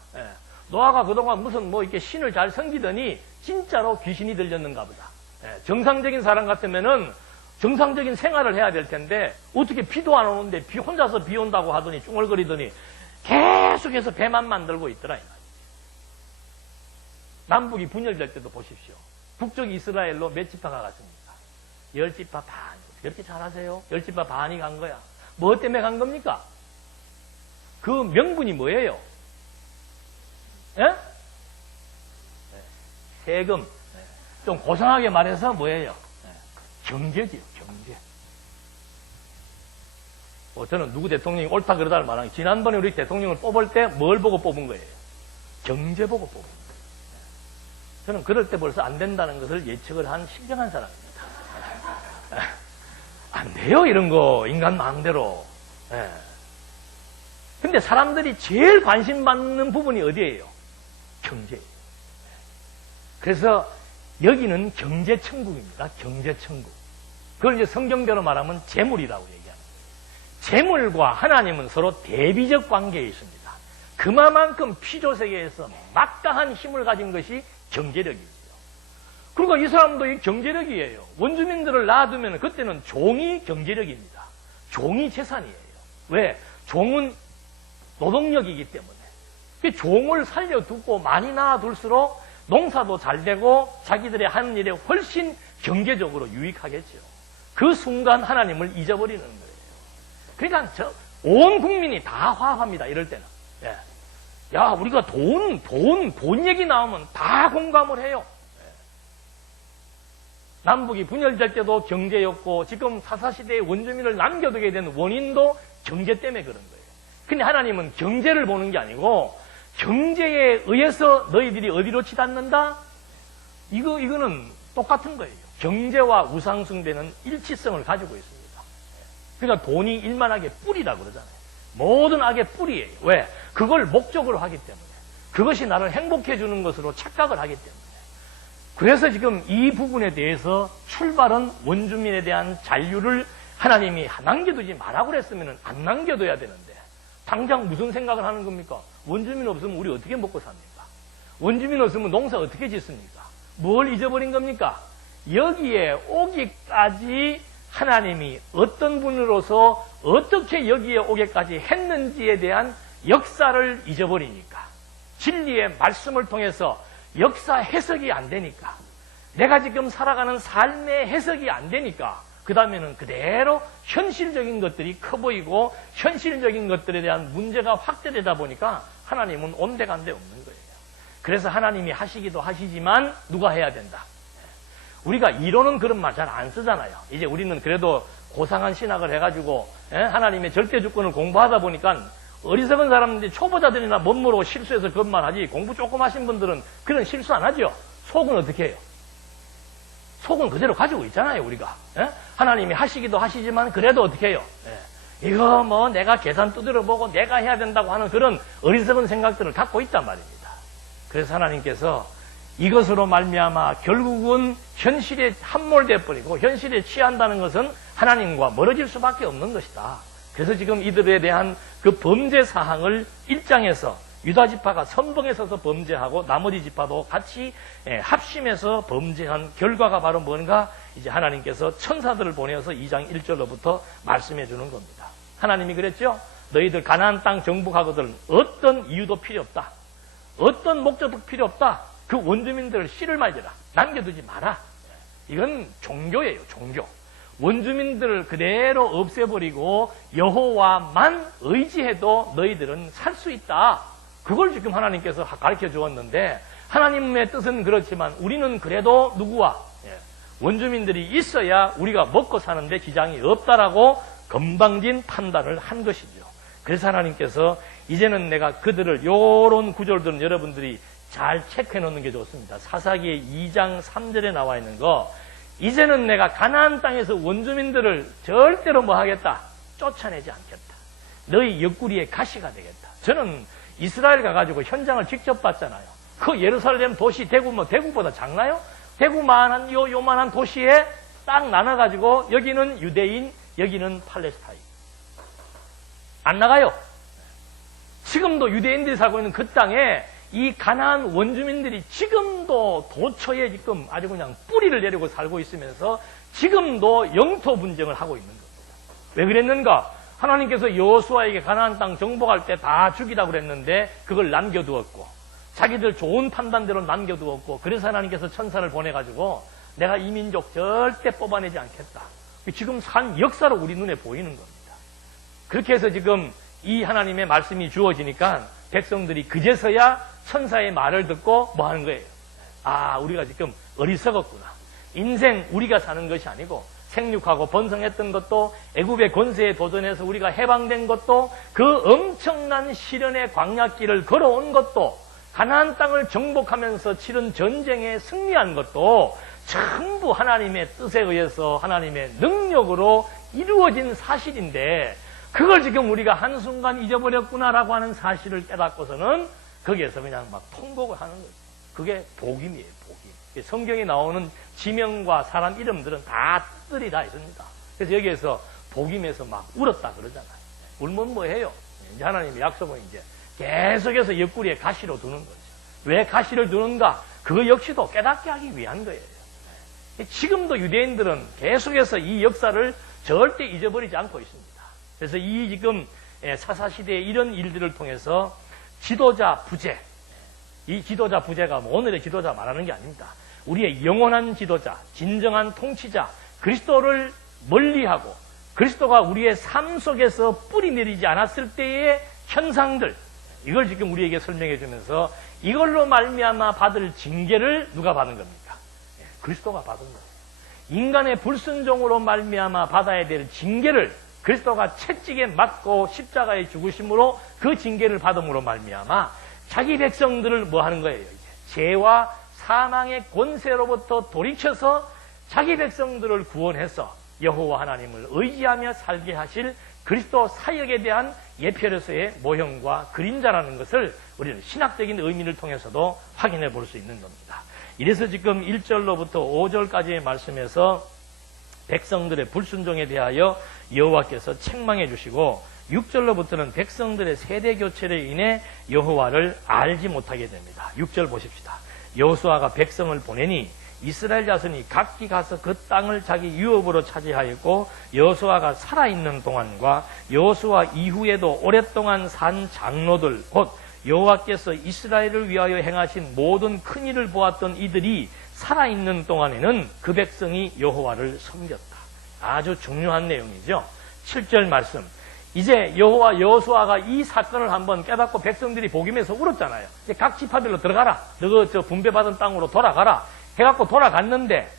노아가 그동안 무슨 이렇게 신을 잘 섬기더니 진짜로 귀신이 들렸는가 보다. 정상적인 사람 같으면은 정상적인 생활을 해야 될 텐데 어떻게 비도 안 오는데 혼자서 비 온다고 하더니 쭝얼거리더니 계속해서 배만 만들고 있더라 이 말이에요. 남북이 분열될 때도 보십시오. 북쪽 이스라엘로 몇 지파가 갔습니까? 10지파 반. 그렇게 잘하세요? 10지파 반이 간 거야. 뭐 때문에 간 겁니까? 그 명분이 뭐예요? 예? 세금. 좀 고상하게 말해서 뭐예요? 경제지요, 경제. 저는 누구 대통령이 옳다 그러다를 말하는 게 지난번에 우리 대통령을 뽑을 때 뭘 보고 뽑은 거예요? 경제 보고 뽑은 거예요. 저는 그럴 때 벌써 안 된다는 것을 예측을 한 신령한 사람입니다. 안 돼요, 이런 거. 인간 마음대로. 근데 사람들이 제일 관심 받는 부분이 어디예요? 경제예요. 그래서 여기는 경제천국입니다. 경제천국. 그걸 이제 성경대로 말하면 재물이라고 얘기하는 거예요. 재물과 하나님은 서로 대비적 관계에 있습니다. 그만큼 피조세계에서 막강한 힘을 가진 것이 경제력이에요. 그리고 이 사람도 이 경제력이에요. 원주민들을 놔두면 그때는 종이 경제력입니다. 종이 재산이에요. 왜? 종은 노동력이기 때문에. 종을 살려두고 많이 낳아둘수록 농사도 잘 되고 자기들의 하는 일에 훨씬 경제적으로 유익하겠죠. 그 순간 하나님을 잊어버리는 거예요. 그러니까 온 국민이 다 화합합니다. 이럴 때는. 야, 우리가 돈 얘기 나오면 다 공감을 해요. 남북이 분열될 때도 경제였고 지금 사사시대의 원주민을 남겨두게 된 원인도 경제 때문에 그런 거예요. 근데 하나님은 경제를 보는 게 아니고 경제에 의해서 너희들이 어디로 치닫는다? 이거는 똑같은 거예요. 경제와 우상숭배는 일치성을 가지고 있습니다. 그러니까 돈이 일만하게 뿌리라 그러잖아요. 모든 악의 뿌리예요. 왜? 그걸 목적으로 하기 때문에. 그것이 나를 행복해 주는 것으로 착각을 하기 때문에. 그래서 지금 이 부분에 대해서 출발은 원주민에 대한 잔류를 하나님이 남겨두지 말라고 그랬으면 안 남겨둬야 되는데 당장 무슨 생각을 하는 겁니까? 원주민 없으면 우리 어떻게 먹고 삽니까? 원주민 없으면 농사 어떻게 짓습니까? 뭘 잊어버린 겁니까? 여기에 오기까지 하나님이 어떤 분으로서 어떻게 여기에 오기까지 했는지에 대한 역사를 잊어버리니까, 진리의 말씀을 통해서 역사 해석이 안 되니까, 내가 지금 살아가는 삶의 해석이 안 되니까 그 다음에는 그대로 현실적인 것들이 커 보이고 현실적인 것들에 대한 문제가 확대되다 보니까 하나님은 온데간데 없는 거예요. 그래서 하나님이 하시기도 하시지만 누가 해야 된다? 우리가 이론은 그런 말 잘 안 쓰잖아요. 이제 우리는 그래도 고상한 신학을 해가지고 하나님의 절대 주권을 공부하다 보니까 어리석은 사람들이 초보자들이나 못 모르고 실수해서 그것만 하지, 공부 조금 하신 분들은 그런 실수 안 하죠. 속은 어떻게 해요? 속은 그대로 가지고 있잖아요, 우리가. 하나님이 하시기도 하시지만 그래도 어떻게 해요? 이거 뭐 내가 계산 두드려 보고 내가 해야 된다고 하는 그런 어리석은 생각들을 갖고 있단 말입니다. 그래서 하나님께서 이것으로 말미암아 결국은 현실에 함몰돼 버리고 현실에 취한다는 것은 하나님과 멀어질 수밖에 없는 것이다. 그래서 지금 이들에 대한 그 범죄 사항을 1장에서 유다 지파가 선봉에 서서 범죄하고 나머지 지파도 같이 합심해서 범죄한 결과가 바로 뭔가, 이제 하나님께서 천사들을 보내어서 2장 1절로부터 말씀해 주는 겁니다. 하나님이 그랬죠? 너희들 가나안 땅 정복하거든 어떤 이유도 필요 없다. 어떤 목적도 필요 없다. 그 원주민들을 씨를 말려라. 남겨두지 마라. 이건 종교예요, 종교. 원주민들을 그대로 없애버리고 여호와만 의지해도 너희들은 살 수 있다. 그걸 지금 하나님께서 가르쳐 주었는데, 하나님의 뜻은 그렇지만 우리는 그래도 누구와? 원주민들이 있어야 우리가 먹고 사는데 지장이 없다라고 건방진 판단을 한 것이죠. 그래서 하나님께서 이제는 내가 그들을, 요런 구절들은 여러분들이 잘 체크해 놓는 게 좋습니다. 사사기의 2장 3절에 나와 있는 거, 이제는 내가 가나안 땅에서 원주민들을 절대로 뭐 하겠다? 쫓아내지 않겠다. 너희 옆구리에 가시가 되겠다. 저는 이스라엘 가가지고 현장을 직접 봤잖아요. 그 예루살렘 도시, 대구, 대구보다 작나요? 대구만한 요만한 도시에 딱 나눠가지고 여기는 유대인, 여기는 팔레스타인. 안 나가요. 지금도 유대인들이 살고 있는 그 땅에 이 가나안 원주민들이 지금도 도처에 지금 아주 그냥 뿌리를 내리고 살고 있으면서 지금도 영토 분쟁을 하고 있는 겁니다. 왜 그랬는가? 하나님께서 여호수아에게 가나안 땅 정복할 때 다 죽이라고 그랬는데 그걸 남겨두었고, 자기들 좋은 판단대로 남겨두었고, 그래서 하나님께서 천사를 보내가지고 내가 이 민족 절대 뽑아내지 않겠다. 지금 산 역사로 우리 눈에 보이는 겁니다. 그렇게 해서 지금 이 하나님의 말씀이 주어지니까 백성들이 그제서야 천사의 말을 듣고 뭐 하는 거예요? 아, 우리가 지금 어리석었구나. 인생 우리가 사는 것이 아니고 생육하고 번성했던 것도, 애굽의 권세에 도전해서 우리가 해방된 것도, 그 엄청난 시련의 광야길을 걸어온 것도, 가나안 땅을 정복하면서 치른 전쟁에 승리한 것도 전부 하나님의 뜻에 의해서 하나님의 능력으로 이루어진 사실인데, 그걸 지금 우리가 한순간 잊어버렸구나라고 하는 사실을 깨닫고서는 거기에서 그냥 막 통곡을 하는 거죠. 그게 복임이에요, 복임. 성경에 나오는 지명과 사람 이름들은 다 뜻들이 다 있습니다. 그래서 여기에서 복임에서 막 울었다 그러잖아요. 울면 뭐해요? 이제 하나님의 약속은 이제 계속해서 옆구리에 가시로 두는 거죠. 왜 가시를 두는가? 그거 역시도 깨닫게 하기 위한 거예요. 지금도 유대인들은 계속해서 이 역사를 절대 잊어버리지 않고 있습니다. 그래서 이 지금 사사시대의 이런 일들을 통해서 지도자 부재, 이 지도자 부재가 뭐 오늘의 지도자 말하는 게 아닙니다. 우리의 영원한 지도자, 진정한 통치자, 그리스도를 멀리하고 그리스도가 우리의 삶 속에서 뿌리 내리지 않았을 때의 현상들, 이걸 지금 우리에게 설명해 주면서 이걸로 말미암아 받을 징계를 누가 받은 겁니까? 그리스도가 받은 거예요. 인간의 불순종으로 말미암아 받아야 될 징계를 그리스도가 채찍에 맞고 십자가에 죽으심으로 그 징계를 받음으로 말미암아 자기 백성들을 뭐 하는 거예요? 이제 죄와 사망의 권세로부터 돌이켜서 자기 백성들을 구원해서 여호와 하나님을 의지하며 살게 하실 그리스도 사역에 대한 예표로서의 모형과 그림자라는 것을 우리는 신학적인 의미를 통해서도 확인해 볼 수 있는 겁니다. 이래서 지금 1절로부터 5절까지의 말씀에서 백성들의 불순종에 대하여 여호와께서 책망해 주시고 6절로부터는 백성들의 세대 교체로 인해 여호와를 알지 못하게 됩니다. 6절 보십시다. 여호수아가 백성을 보내니 이스라엘 자손이 각기 가서 그 땅을 자기 유업으로 차지하였고 여호수아가 살아있는 동안과 여호수아 이후에도 오랫동안 산 장로들 곧 여호와께서 이스라엘을 위하여 행하신 모든 큰 일을 보았던 이들이 살아있는 동안에는 그 백성이 여호와를 섬겼다. 아주 중요한 내용이죠. 7절 말씀. 이제 여호수아가 이 사건을 한번 깨닫고 백성들이 복임해서 울었잖아요. 이제 각 지파별로 들어가라. 너가 저 분배받은 땅으로 돌아가라. 해갖고 돌아갔는데,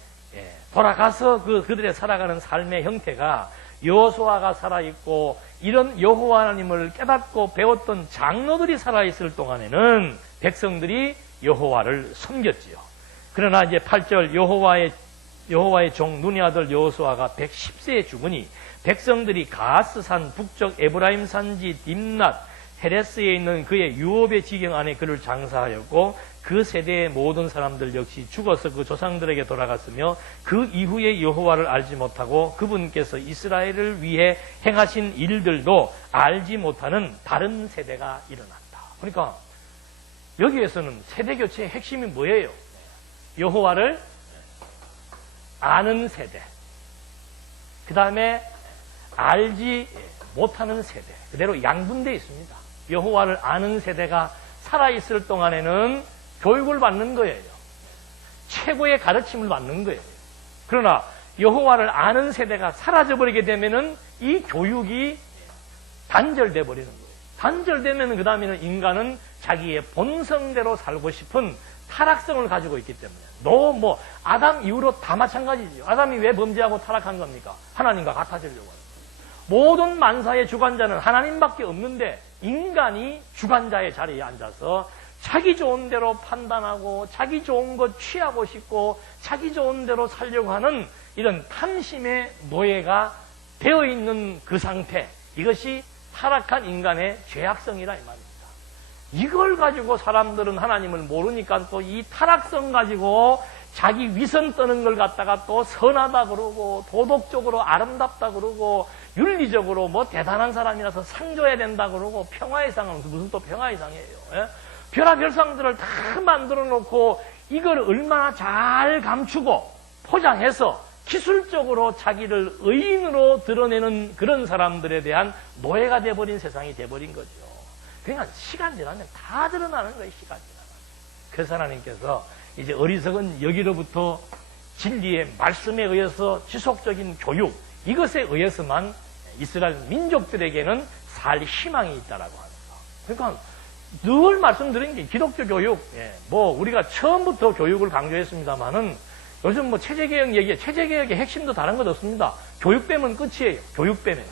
돌아가서 그들의 살아가는 삶의 형태가 여호수아가 살아있고 이런 여호와 하나님을 깨닫고 배웠던 장로들이 살아있을 동안에는 백성들이 여호와를 섬겼지요. 그러나 이제 8절 여호와의 종 눈의 아들 여호수아가 110세에 죽으니 백성들이 가스산 북쪽 에브라임 산지 딥낫 헤레스에 있는 그의 유업의 지경 안에 그를 장사하였고 그 세대의 모든 사람들 역시 죽어서 그 조상들에게 돌아갔으며 그 이후에 여호와를 알지 못하고 그분께서 이스라엘을 위해 행하신 일들도 알지 못하는 다른 세대가 일어났다. 그러니까 여기에서는 세대 교체의 핵심이 뭐예요? 여호와를 아는 세대, 그 다음에 알지 못하는 세대, 그대로 양분되어 있습니다. 여호와를 아는 세대가 살아있을 동안에는 교육을 받는 거예요. 최고의 가르침을 받는 거예요. 그러나 여호와를 아는 세대가 사라져버리게 되면은 이 교육이 단절돼 버리는 거예요. 단절되면 그 다음에는 인간은 자기의 본성대로 살고 싶은 타락성을 가지고 있기 때문에 아담 이후로 다 마찬가지죠. 아담이 왜 범죄하고 타락한 겁니까? 하나님과 같아지려고 하는 거예요. 모든 만사의 주관자는 하나님밖에 없는데 인간이 주관자의 자리에 앉아서 자기 좋은 대로 판단하고 자기 좋은 것 취하고 싶고 자기 좋은 대로 살려고 하는 이런 탐심의 노예가 되어 있는 그 상태, 이것이 타락한 인간의 죄악성이라 이 말입니다. 이걸 가지고 사람들은 하나님을 모르니까 또 이 타락성 가지고 자기 위선 떠는 걸 갖다가 또 선하다 그러고 도덕적으로 아름답다 그러고 윤리적으로 대단한 사람이라서 상 줘야 된다 그러고 평화의 상은 무슨 또 평화의 상이에요. 별하별상들을 다 만들어 놓고 이걸 얼마나 잘 감추고 포장해서 기술적으로 자기를 의인으로 드러내는 그런 사람들에 대한 노예가 돼버린 세상이 돼버린 거죠. 그러니까 시간 지나면 다 드러나는 거예요. 시간 지나면. 그래서 하나님께서 이제 어리석은 여기로부터 진리의 말씀에 의해서 지속적인 교육, 이것에 의해서만 이스라엘 민족들에게는 살 희망이 있다라고 하는 거. 그러니까 늘 말씀드린 게 기독교 교육, 우리가 처음부터 교육을 강조했습니다만은 요즘 체제개혁 얘기에 체제개혁의 핵심도 다른 것 없습니다. 교육 빼면 끝이에요. 교육 빼면.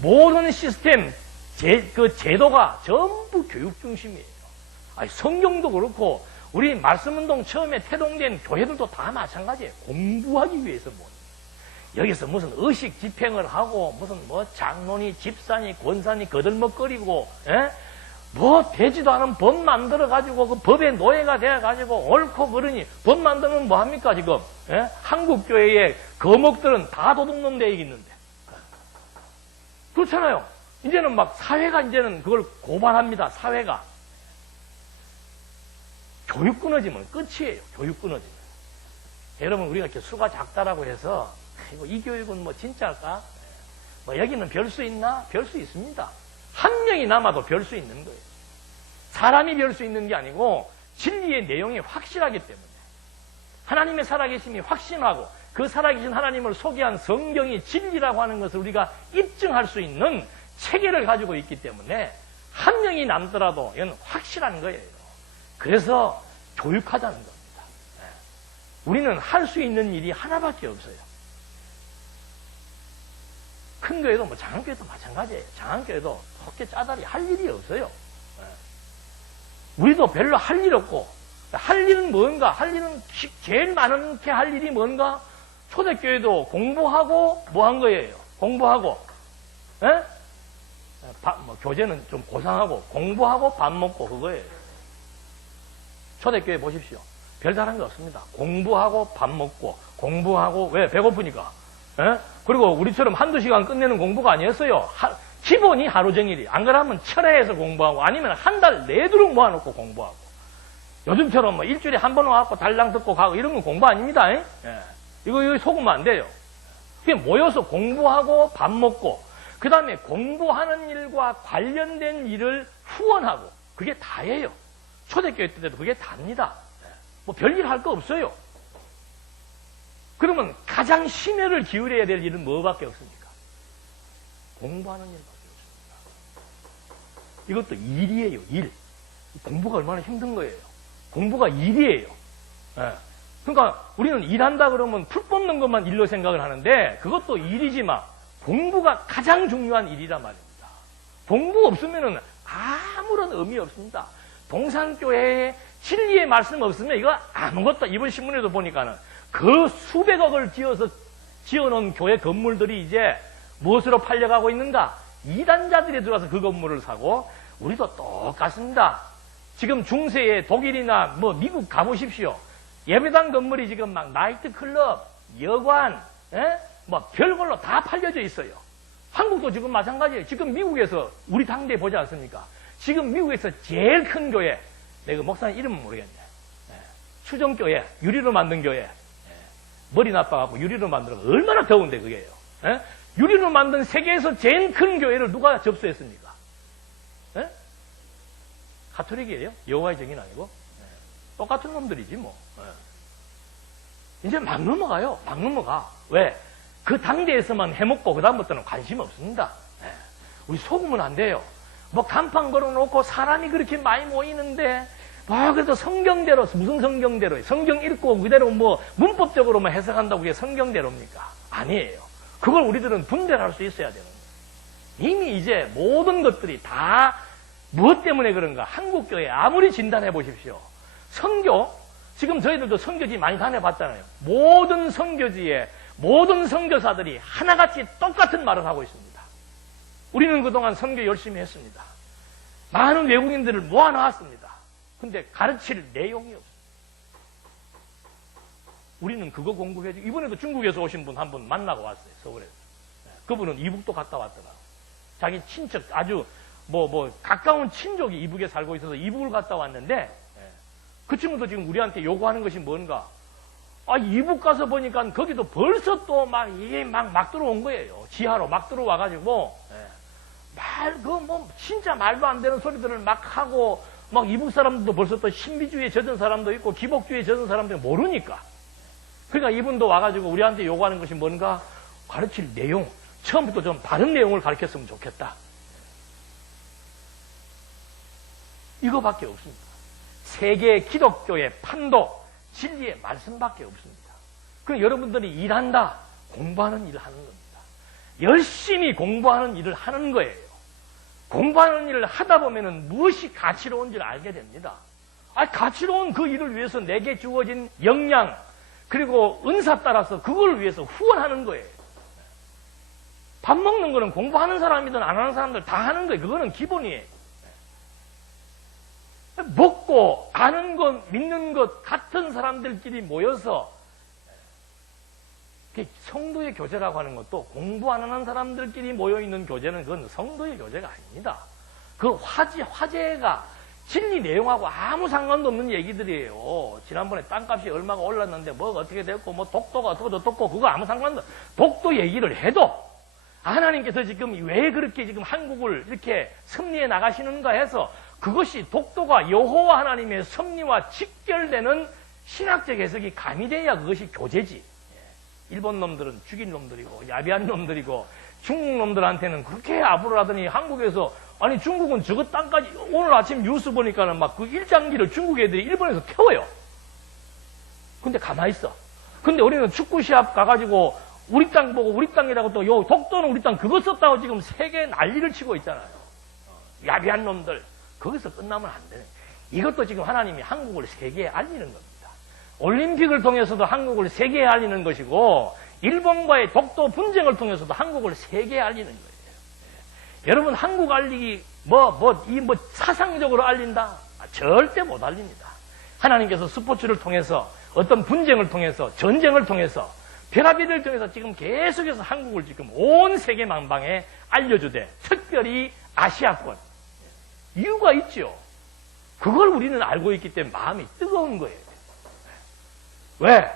모든 시스템, 그 제도가 전부 교육 중심이에요. 아니, 성경도 그렇고, 우리 말씀운동 처음에 태동된 교회들도 다 마찬가지예요. 공부하기 위해서 여기서 무슨 의식 집행을 하고, 무슨 장로니, 집사니, 권사니 거들먹거리고, 되지도 않은 법 만들어가지고, 그 법의 노예가 돼가지고, 옳고 그러니, 법 만들면 뭐합니까, 지금? 한국교회의 거목들은 다 도둑놈 되어 있는데. 그렇잖아요. 이제는 사회가 이제는 그걸 고발합니다, 사회가. 교육 끊어지면 끝이에요, 교육 끊어지면. 여러분, 우리가 이렇게 수가 작다라고 해서, 이 교육은 진짜일까? 여기는 별 수 있나? 별 수 있습니다. 한 명이 남아도 별 수 있는 거예요. 사람이 별 수 있는 게 아니고 진리의 내용이 확실하기 때문에 하나님의 살아계심이 확신하고 그 살아계신 하나님을 소개한 성경이 진리라고 하는 것을 우리가 입증할 수 있는 체계를 가지고 있기 때문에 한 명이 남더라도 이건 확실한 거예요. 그래서 교육하자는 겁니다. 우리는 할 수 있는 일이 하나밖에 없어요. 큰 교회도 뭐 작은 교회도 마찬가지예요. 작은 교회도 그렇게 짜다리 할 일이 없어요. 우리도 별로 할 일 없고, 할 일은 뭔가? 할 일은 제일 많게 할 일이 뭔가? 초대교회도 공부하고 뭐 한 거예요? 공부하고, 예? 교재는 좀 고상하고 공부하고 밥 먹고 그거예요. 초대교회 보십시오. 별다른 게 없습니다. 공부하고 밥 먹고 공부하고 왜? 배고프니까. 예? 그리고 우리처럼 한두 시간 끝내는 공부가 아니었어요. 기본이 하루 종일이. 안 그러면 철회해서 공부하고 아니면 한 달 내도록 모아놓고 공부하고. 요즘처럼 뭐 일주일에 한 번 와갖고 달랑 듣고 가고 이런 건 공부 아닙니다. 예? 이거 속으면 안 돼요. 그게 모여서 공부하고 밥 먹고 그 다음에 공부하는 일과 관련된 일을 후원하고 그게 다예요. 초대교회 때도 그게 답니다. 뭐 별일 할 거 없어요. 그러면 가장 심혈을 기울여야 될 일은 뭐밖에 없습니까? 공부하는 일밖에 없습니다. 이것도 일이에요, 일. 공부가 얼마나 힘든 거예요. 공부가 일이에요. 그러니까 우리는 일한다 그러면 풀 뽑는 것만 일로 생각을 하는데 그것도 일이지만 공부가 가장 중요한 일이란 말입니다. 공부 없으면 아무런 의미 없습니다. 동산교회에 진리의 말씀 없으면 이거 아무것도 이번 신문에도 보니까는 그 수백억을 지어놓은 교회 건물들이 이제 무엇으로 팔려가고 있는가? 이단자들이 들어와서 그 건물을 사고 우리도 똑같습니다. 지금 중세에 독일이나 뭐 미국 가보십시오. 예배당 건물이 지금 막 나이트클럽, 여관, 뭐 별걸로 다 팔려져 있어요. 한국도 지금 마찬가지예요. 지금 미국에서 우리 당대 보지 않습니까? 지금 미국에서 제일 큰 교회, 내가 목사님 이름은 모르겠네. 추정교회, 유리로 만든 교회. 머리 나빠갖고 유리로 만들어 얼마나 더운데 그게요. 유리로 만든 세계에서 제일 큰 교회를 누가 접수했습니까? 가톨릭이에요? 여호와의 증인 아니고? 똑같은 놈들이지 뭐. 이제 막 넘어가요. 막 넘어가. 왜? 그 당대에서만 해먹고 그 다음부터는 관심 없습니다. 우리 속으면 안 돼요. 뭐 간판 걸어놓고 사람이 그렇게 많이 모이는데 그래도 성경대로 무슨 성경대로예요? 성경 읽고 그대로 뭐 문법적으로만 해석한다고 그게 성경대로입니까? 아니에요. 그걸 우리들은 분별할 수 있어야 되는 거예요. 이미 이제 모든 것들이 다 무엇 때문에 그런가? 한국교회 아무리 진단해 보십시오. 선교, 지금 저희들도 선교지 많이 다녀봤잖아요. 모든 선교지에 모든 선교사들이 하나같이 똑같은 말을 하고 있습니다. 우리는 그동안 선교 열심히 했습니다. 많은 외국인들을 모아놨습니다. 근데 가르칠 내용이 없어요. 우리는 그거 공부해야지. 이번에도 중국에서 오신 분 한 분 만나고 왔어요. 서울에서. 그분은 이북도 갔다 왔더라고요. 자기 친척 아주 가까운 친족이 이북에 살고 있어서 이북을 갔다 왔는데 그 친구도 지금 우리한테 요구하는 것이 뭔가? 이북 가서 보니까 거기도 벌써 또 이게 막 들어온 거예요. 지하로 막 들어와가지고 진짜 말도 안 되는 소리들을 막 하고 이북 사람들도 벌써 또 신비주의에 젖은 사람도 있고 기복주의에 젖은 사람들이 모르니까. 그러니까 이분도 와가지고 우리한테 요구하는 것이 뭔가? 가르칠 내용. 처음부터 좀 바른 내용을 가르쳤으면 좋겠다. 이거밖에 없습니다. 세계 기독교의 판도, 진리의 말씀밖에 없습니다. 그럼 여러분들이 일한다, 공부하는 일을 하는 겁니다. 열심히 공부하는 일을 하는 거예요. 공부하는 일을 하다 보면은 무엇이 가치로운지를 알게 됩니다. 가치로운 그 일을 위해서 내게 주어진 역량, 그리고 은사 따라서 그걸 위해서 후원하는 거예요. 밥 먹는 거는 공부하는 사람이든 안 하는 사람들 다 하는 거예요. 그거는 기본이에요. 먹고 아는 것, 믿는 것 같은 사람들끼리 모여서 성도의 교제라고 하는 것도 공부 안 하는 사람들끼리 모여있는 교제는 그건 성도의 교제가 아닙니다. 그 화제가 진리 내용하고 아무 상관도 없는 얘기들이에요. 지난번에 땅값이 얼마가 올랐는데 뭐가 어떻게 됐고 독도가 어떻고 저떻고 그거 아무 상관도 없어요. 독도 얘기를 해도 하나님께서 지금 왜 그렇게 지금 한국을 이렇게 섭리해 나가시는가 해서 그것이 독도가 여호와 하나님의 섭리와 직결되는 신학적 해석이 가미돼야 그것이 교제지. 일본 놈들은 죽인 놈들이고 야비한 놈들이고 중국 놈들한테는 그렇게 아부를 하더니 한국에서 중국은 저거 땅까지 오늘 아침 뉴스 보니까는 그 일장기를 중국 애들이 일본에서 태워요. 근데 가만히 있어. 근데 우리는 축구 시합 가가지고 우리 땅 보고 우리 땅이라고 또 요 독도는 우리 땅 그거 썼다고 지금 세계에 난리를 치고 있잖아요. 야비한 놈들. 거기서 끝나면 안 되네. 이것도 지금 하나님이 한국을 세계에 알리는 겁니다. 올림픽을 통해서도 한국을 세계에 알리는 것이고 일본과의 독도 분쟁을 통해서도 한국을 세계에 알리는 거예요. 여러분 한국 알리기 사상적으로 알린다? 절대 못 알립니다. 하나님께서 스포츠를 통해서 어떤 분쟁을 통해서 전쟁을 통해서 벼라비를 통해서 지금 계속해서 한국을 지금 온 세계 만방에 알려주되 특별히 아시아권 이유가 있죠. 그걸 우리는 알고 있기 때문에 마음이 뜨거운 거예요. 왜?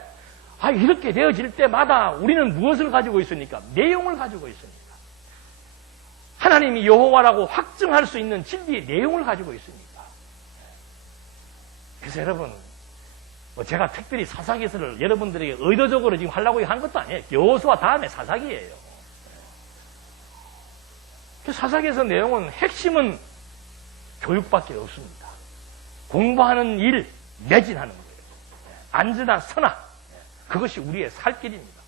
이렇게 되어질 때마다 우리는 무엇을 가지고 있습니까? 내용을 가지고 있습니다. 하나님이 여호와라고 확증할 수 있는 진리의 내용을 가지고 있습니다. 그래서 여러분, 제가 특별히 사사기서를 여러분들에게 의도적으로 지금 하려고 한 것도 아니에요. 여호수아 다음에 사사기예요. 사사기서 내용은 핵심은 교육밖에 없습니다. 공부하는 일, 매진하는 거예요. 안전한 선악, 그것이 우리의 살 길입니다.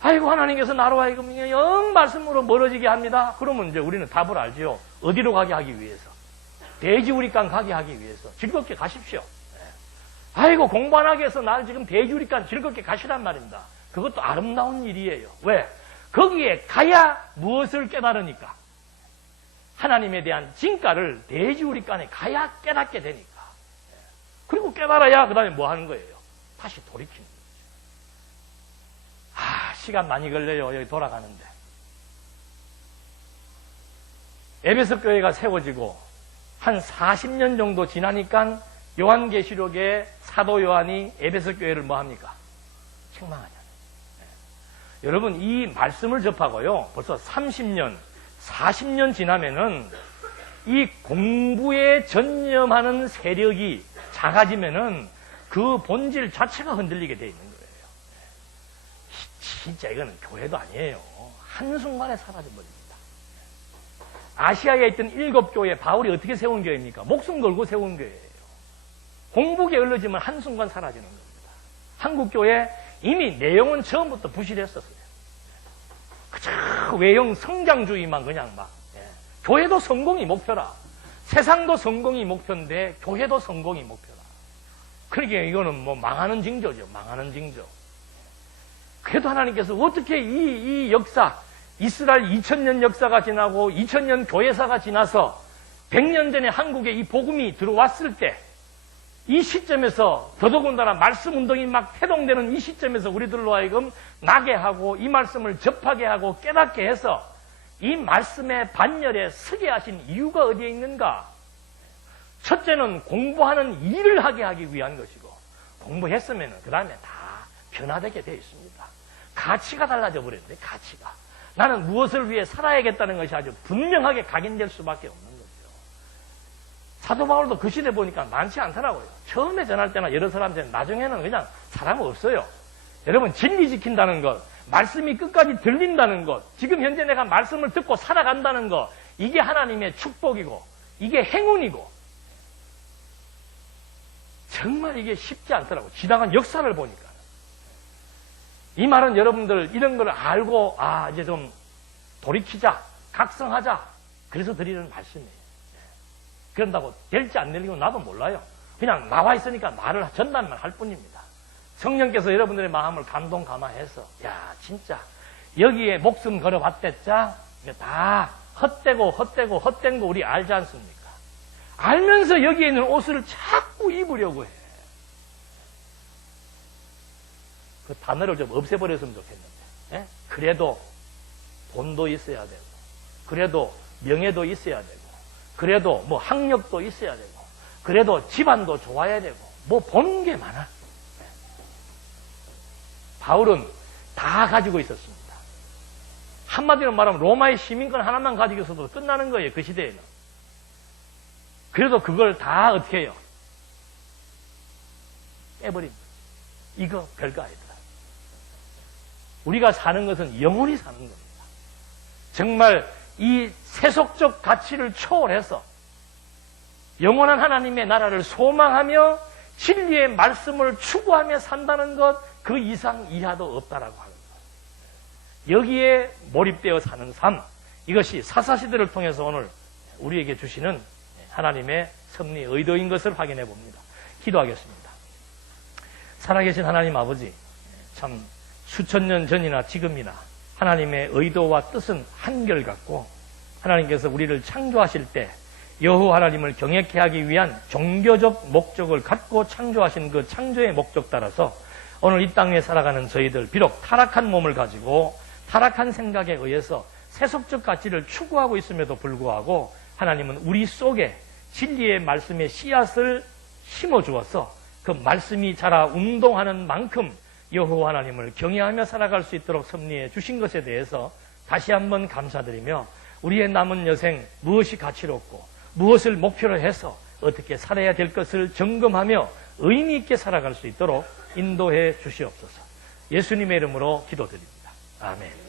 아이고 하나님께서 나로 하여금 영 말씀으로 멀어지게 합니다. 그러면 이제 우리는 답을 알지요. 어디로 가게 하기 위해서? 돼지우리간 가게 하기 위해서 즐겁게 가십시오. 아이고 공부 안 하게 해서 나를 지금 돼지우리간 즐겁게 가시란 말입니다. 그것도 아름다운 일이에요. 왜? 거기에 가야 무엇을 깨달으니까? 하나님에 대한 진가를 돼지우리간에 가야 깨닫게 되니까. 그리고 깨달아야 그 다음에 뭐 하는 거예요? 다시 돌이키는 거예요. 시간 많이 걸려요. 여기 돌아가는데. 에베소 교회가 세워지고 한 40년 정도 지나니까 요한계시록에 사도 요한이 에베소 교회를 뭐 합니까? 책망하잖아요. 여러분 이 말씀을 접하고요. 벌써 30년, 40년 지나면은 이 공부에 전념하는 세력이 작아지면은 그 본질 자체가 흔들리게 돼 있는 거예요. 진짜 이거는 교회도 아니에요. 한순간에 사라져버립니다. 아시아에 있던 7교회 바울이 어떻게 세운 교회입니까? 목숨 걸고 세운 교회예요. 공부 게을러지면 한순간 사라지는 겁니다. 한국교회 이미 내용은 처음부터 부실했었어요. 그저 외형 성장주의만 그냥 막. 교회도 성공이 목표라. 세상도 성공이 목표인데 교회도 성공이 목표라. 그러니까 이거는 뭐 망하는 징조죠. 망하는 징조. 그래도 하나님께서 어떻게 이 역사, 이스라엘 2000년 역사가 지나고 2000년 교회사가 지나서 100년 전에 한국에 이 복음이 들어왔을 때 이 시점에서 더더군다나 말씀 운동이 막 태동되는 이 시점에서 우리들로 하여금 나게 하고 이 말씀을 접하게 하고 깨닫게 해서 이 말씀의 반열에 서게 하신 이유가 어디에 있는가? 첫째는 공부하는 일을 하게 하기 위한 것이고 공부했으면 그 다음에 다 변화되게 되어 있습니다. 가치가 달라져 버렸는데 가치가. 나는 무엇을 위해 살아야겠다는 것이 아주 분명하게 각인될 수밖에 없는 거죠. 사도 바울도 그 시대 보니까 많지 않더라고요. 처음에 전할 때나 여러 사람들은 나중에는 그냥 사람 없어요. 여러분 진리 지킨다는 것, 말씀이 끝까지 들린다는 것, 지금 현재 내가 말씀을 듣고 살아간다는 것, 이게 하나님의 축복이고 이게 행운이고 정말 이게 쉽지 않더라고요. 지나간 역사를 보니까. 이 말은 여러분들 이런 걸 알고 이제 좀 돌이키자, 각성하자 그래서 드리는 말씀이에요. 그런다고 될지 안 될지 나도 몰라요. 그냥 나와 있으니까 말을 전달만 할 뿐입니다. 성령께서 여러분들의 마음을 감동 감화해서 야 진짜 여기에 목숨 걸어봤댔자 다 헛되고 헛된 거 우리 알지 않습니까? 알면서 여기에 있는 옷을 자꾸 입으려고 해. 그 단어를 좀 없애버렸으면 좋겠는데. 그래도 돈도 있어야 되고, 그래도 명예도 있어야 되고, 그래도 뭐 학력도 있어야 되고, 그래도 집안도 좋아야 되고, 뭐 보는 게 많아. 바울은 다 가지고 있었습니다. 한마디로 말하면 로마의 시민권 하나만 가지고 있어도 끝나는 거예요. 그 시대에는. 그래도 그걸 다 어떻게 해요? 깨버립니다. 이거 별거 아니다. 우리가 사는 것은 영원히 사는 겁니다. 정말 이 세속적 가치를 초월해서 영원한 하나님의 나라를 소망하며 진리의 말씀을 추구하며 산다는 것, 그 이상 이하도 없다라고 하는 것. 여기에 몰입되어 사는 삶, 이것이 사사시대를 통해서 오늘 우리에게 주시는 하나님의 섭리 의도인 것을 확인해 봅니다. 기도하겠습니다. 살아계신 하나님 아버지, 참 수천 년 전이나 지금이나 하나님의 의도와 뜻은 한결같고, 하나님께서 우리를 창조하실 때 여호와 하나님을 경외케 하기 위한 종교적 목적을 갖고 창조하신 그 창조의 목적 따라서 오늘 이 땅에 살아가는 저희들, 비록 타락한 몸을 가지고 타락한 생각에 의해서 세속적 가치를 추구하고 있음에도 불구하고 하나님은 우리 속에 진리의 말씀의 씨앗을 심어주어서 그 말씀이 자라 운동하는 만큼 여호와 하나님을 경외하며 살아갈 수 있도록 섭리해 주신 것에 대해서 다시 한번 감사드리며, 우리의 남은 여생 무엇이 가치롭고 무엇을 목표로 해서 어떻게 살아야 될 것을 점검하며 의미 있게 살아갈 수 있도록 인도해 주시옵소서. 예수님의 이름으로 기도드립니다. 아멘.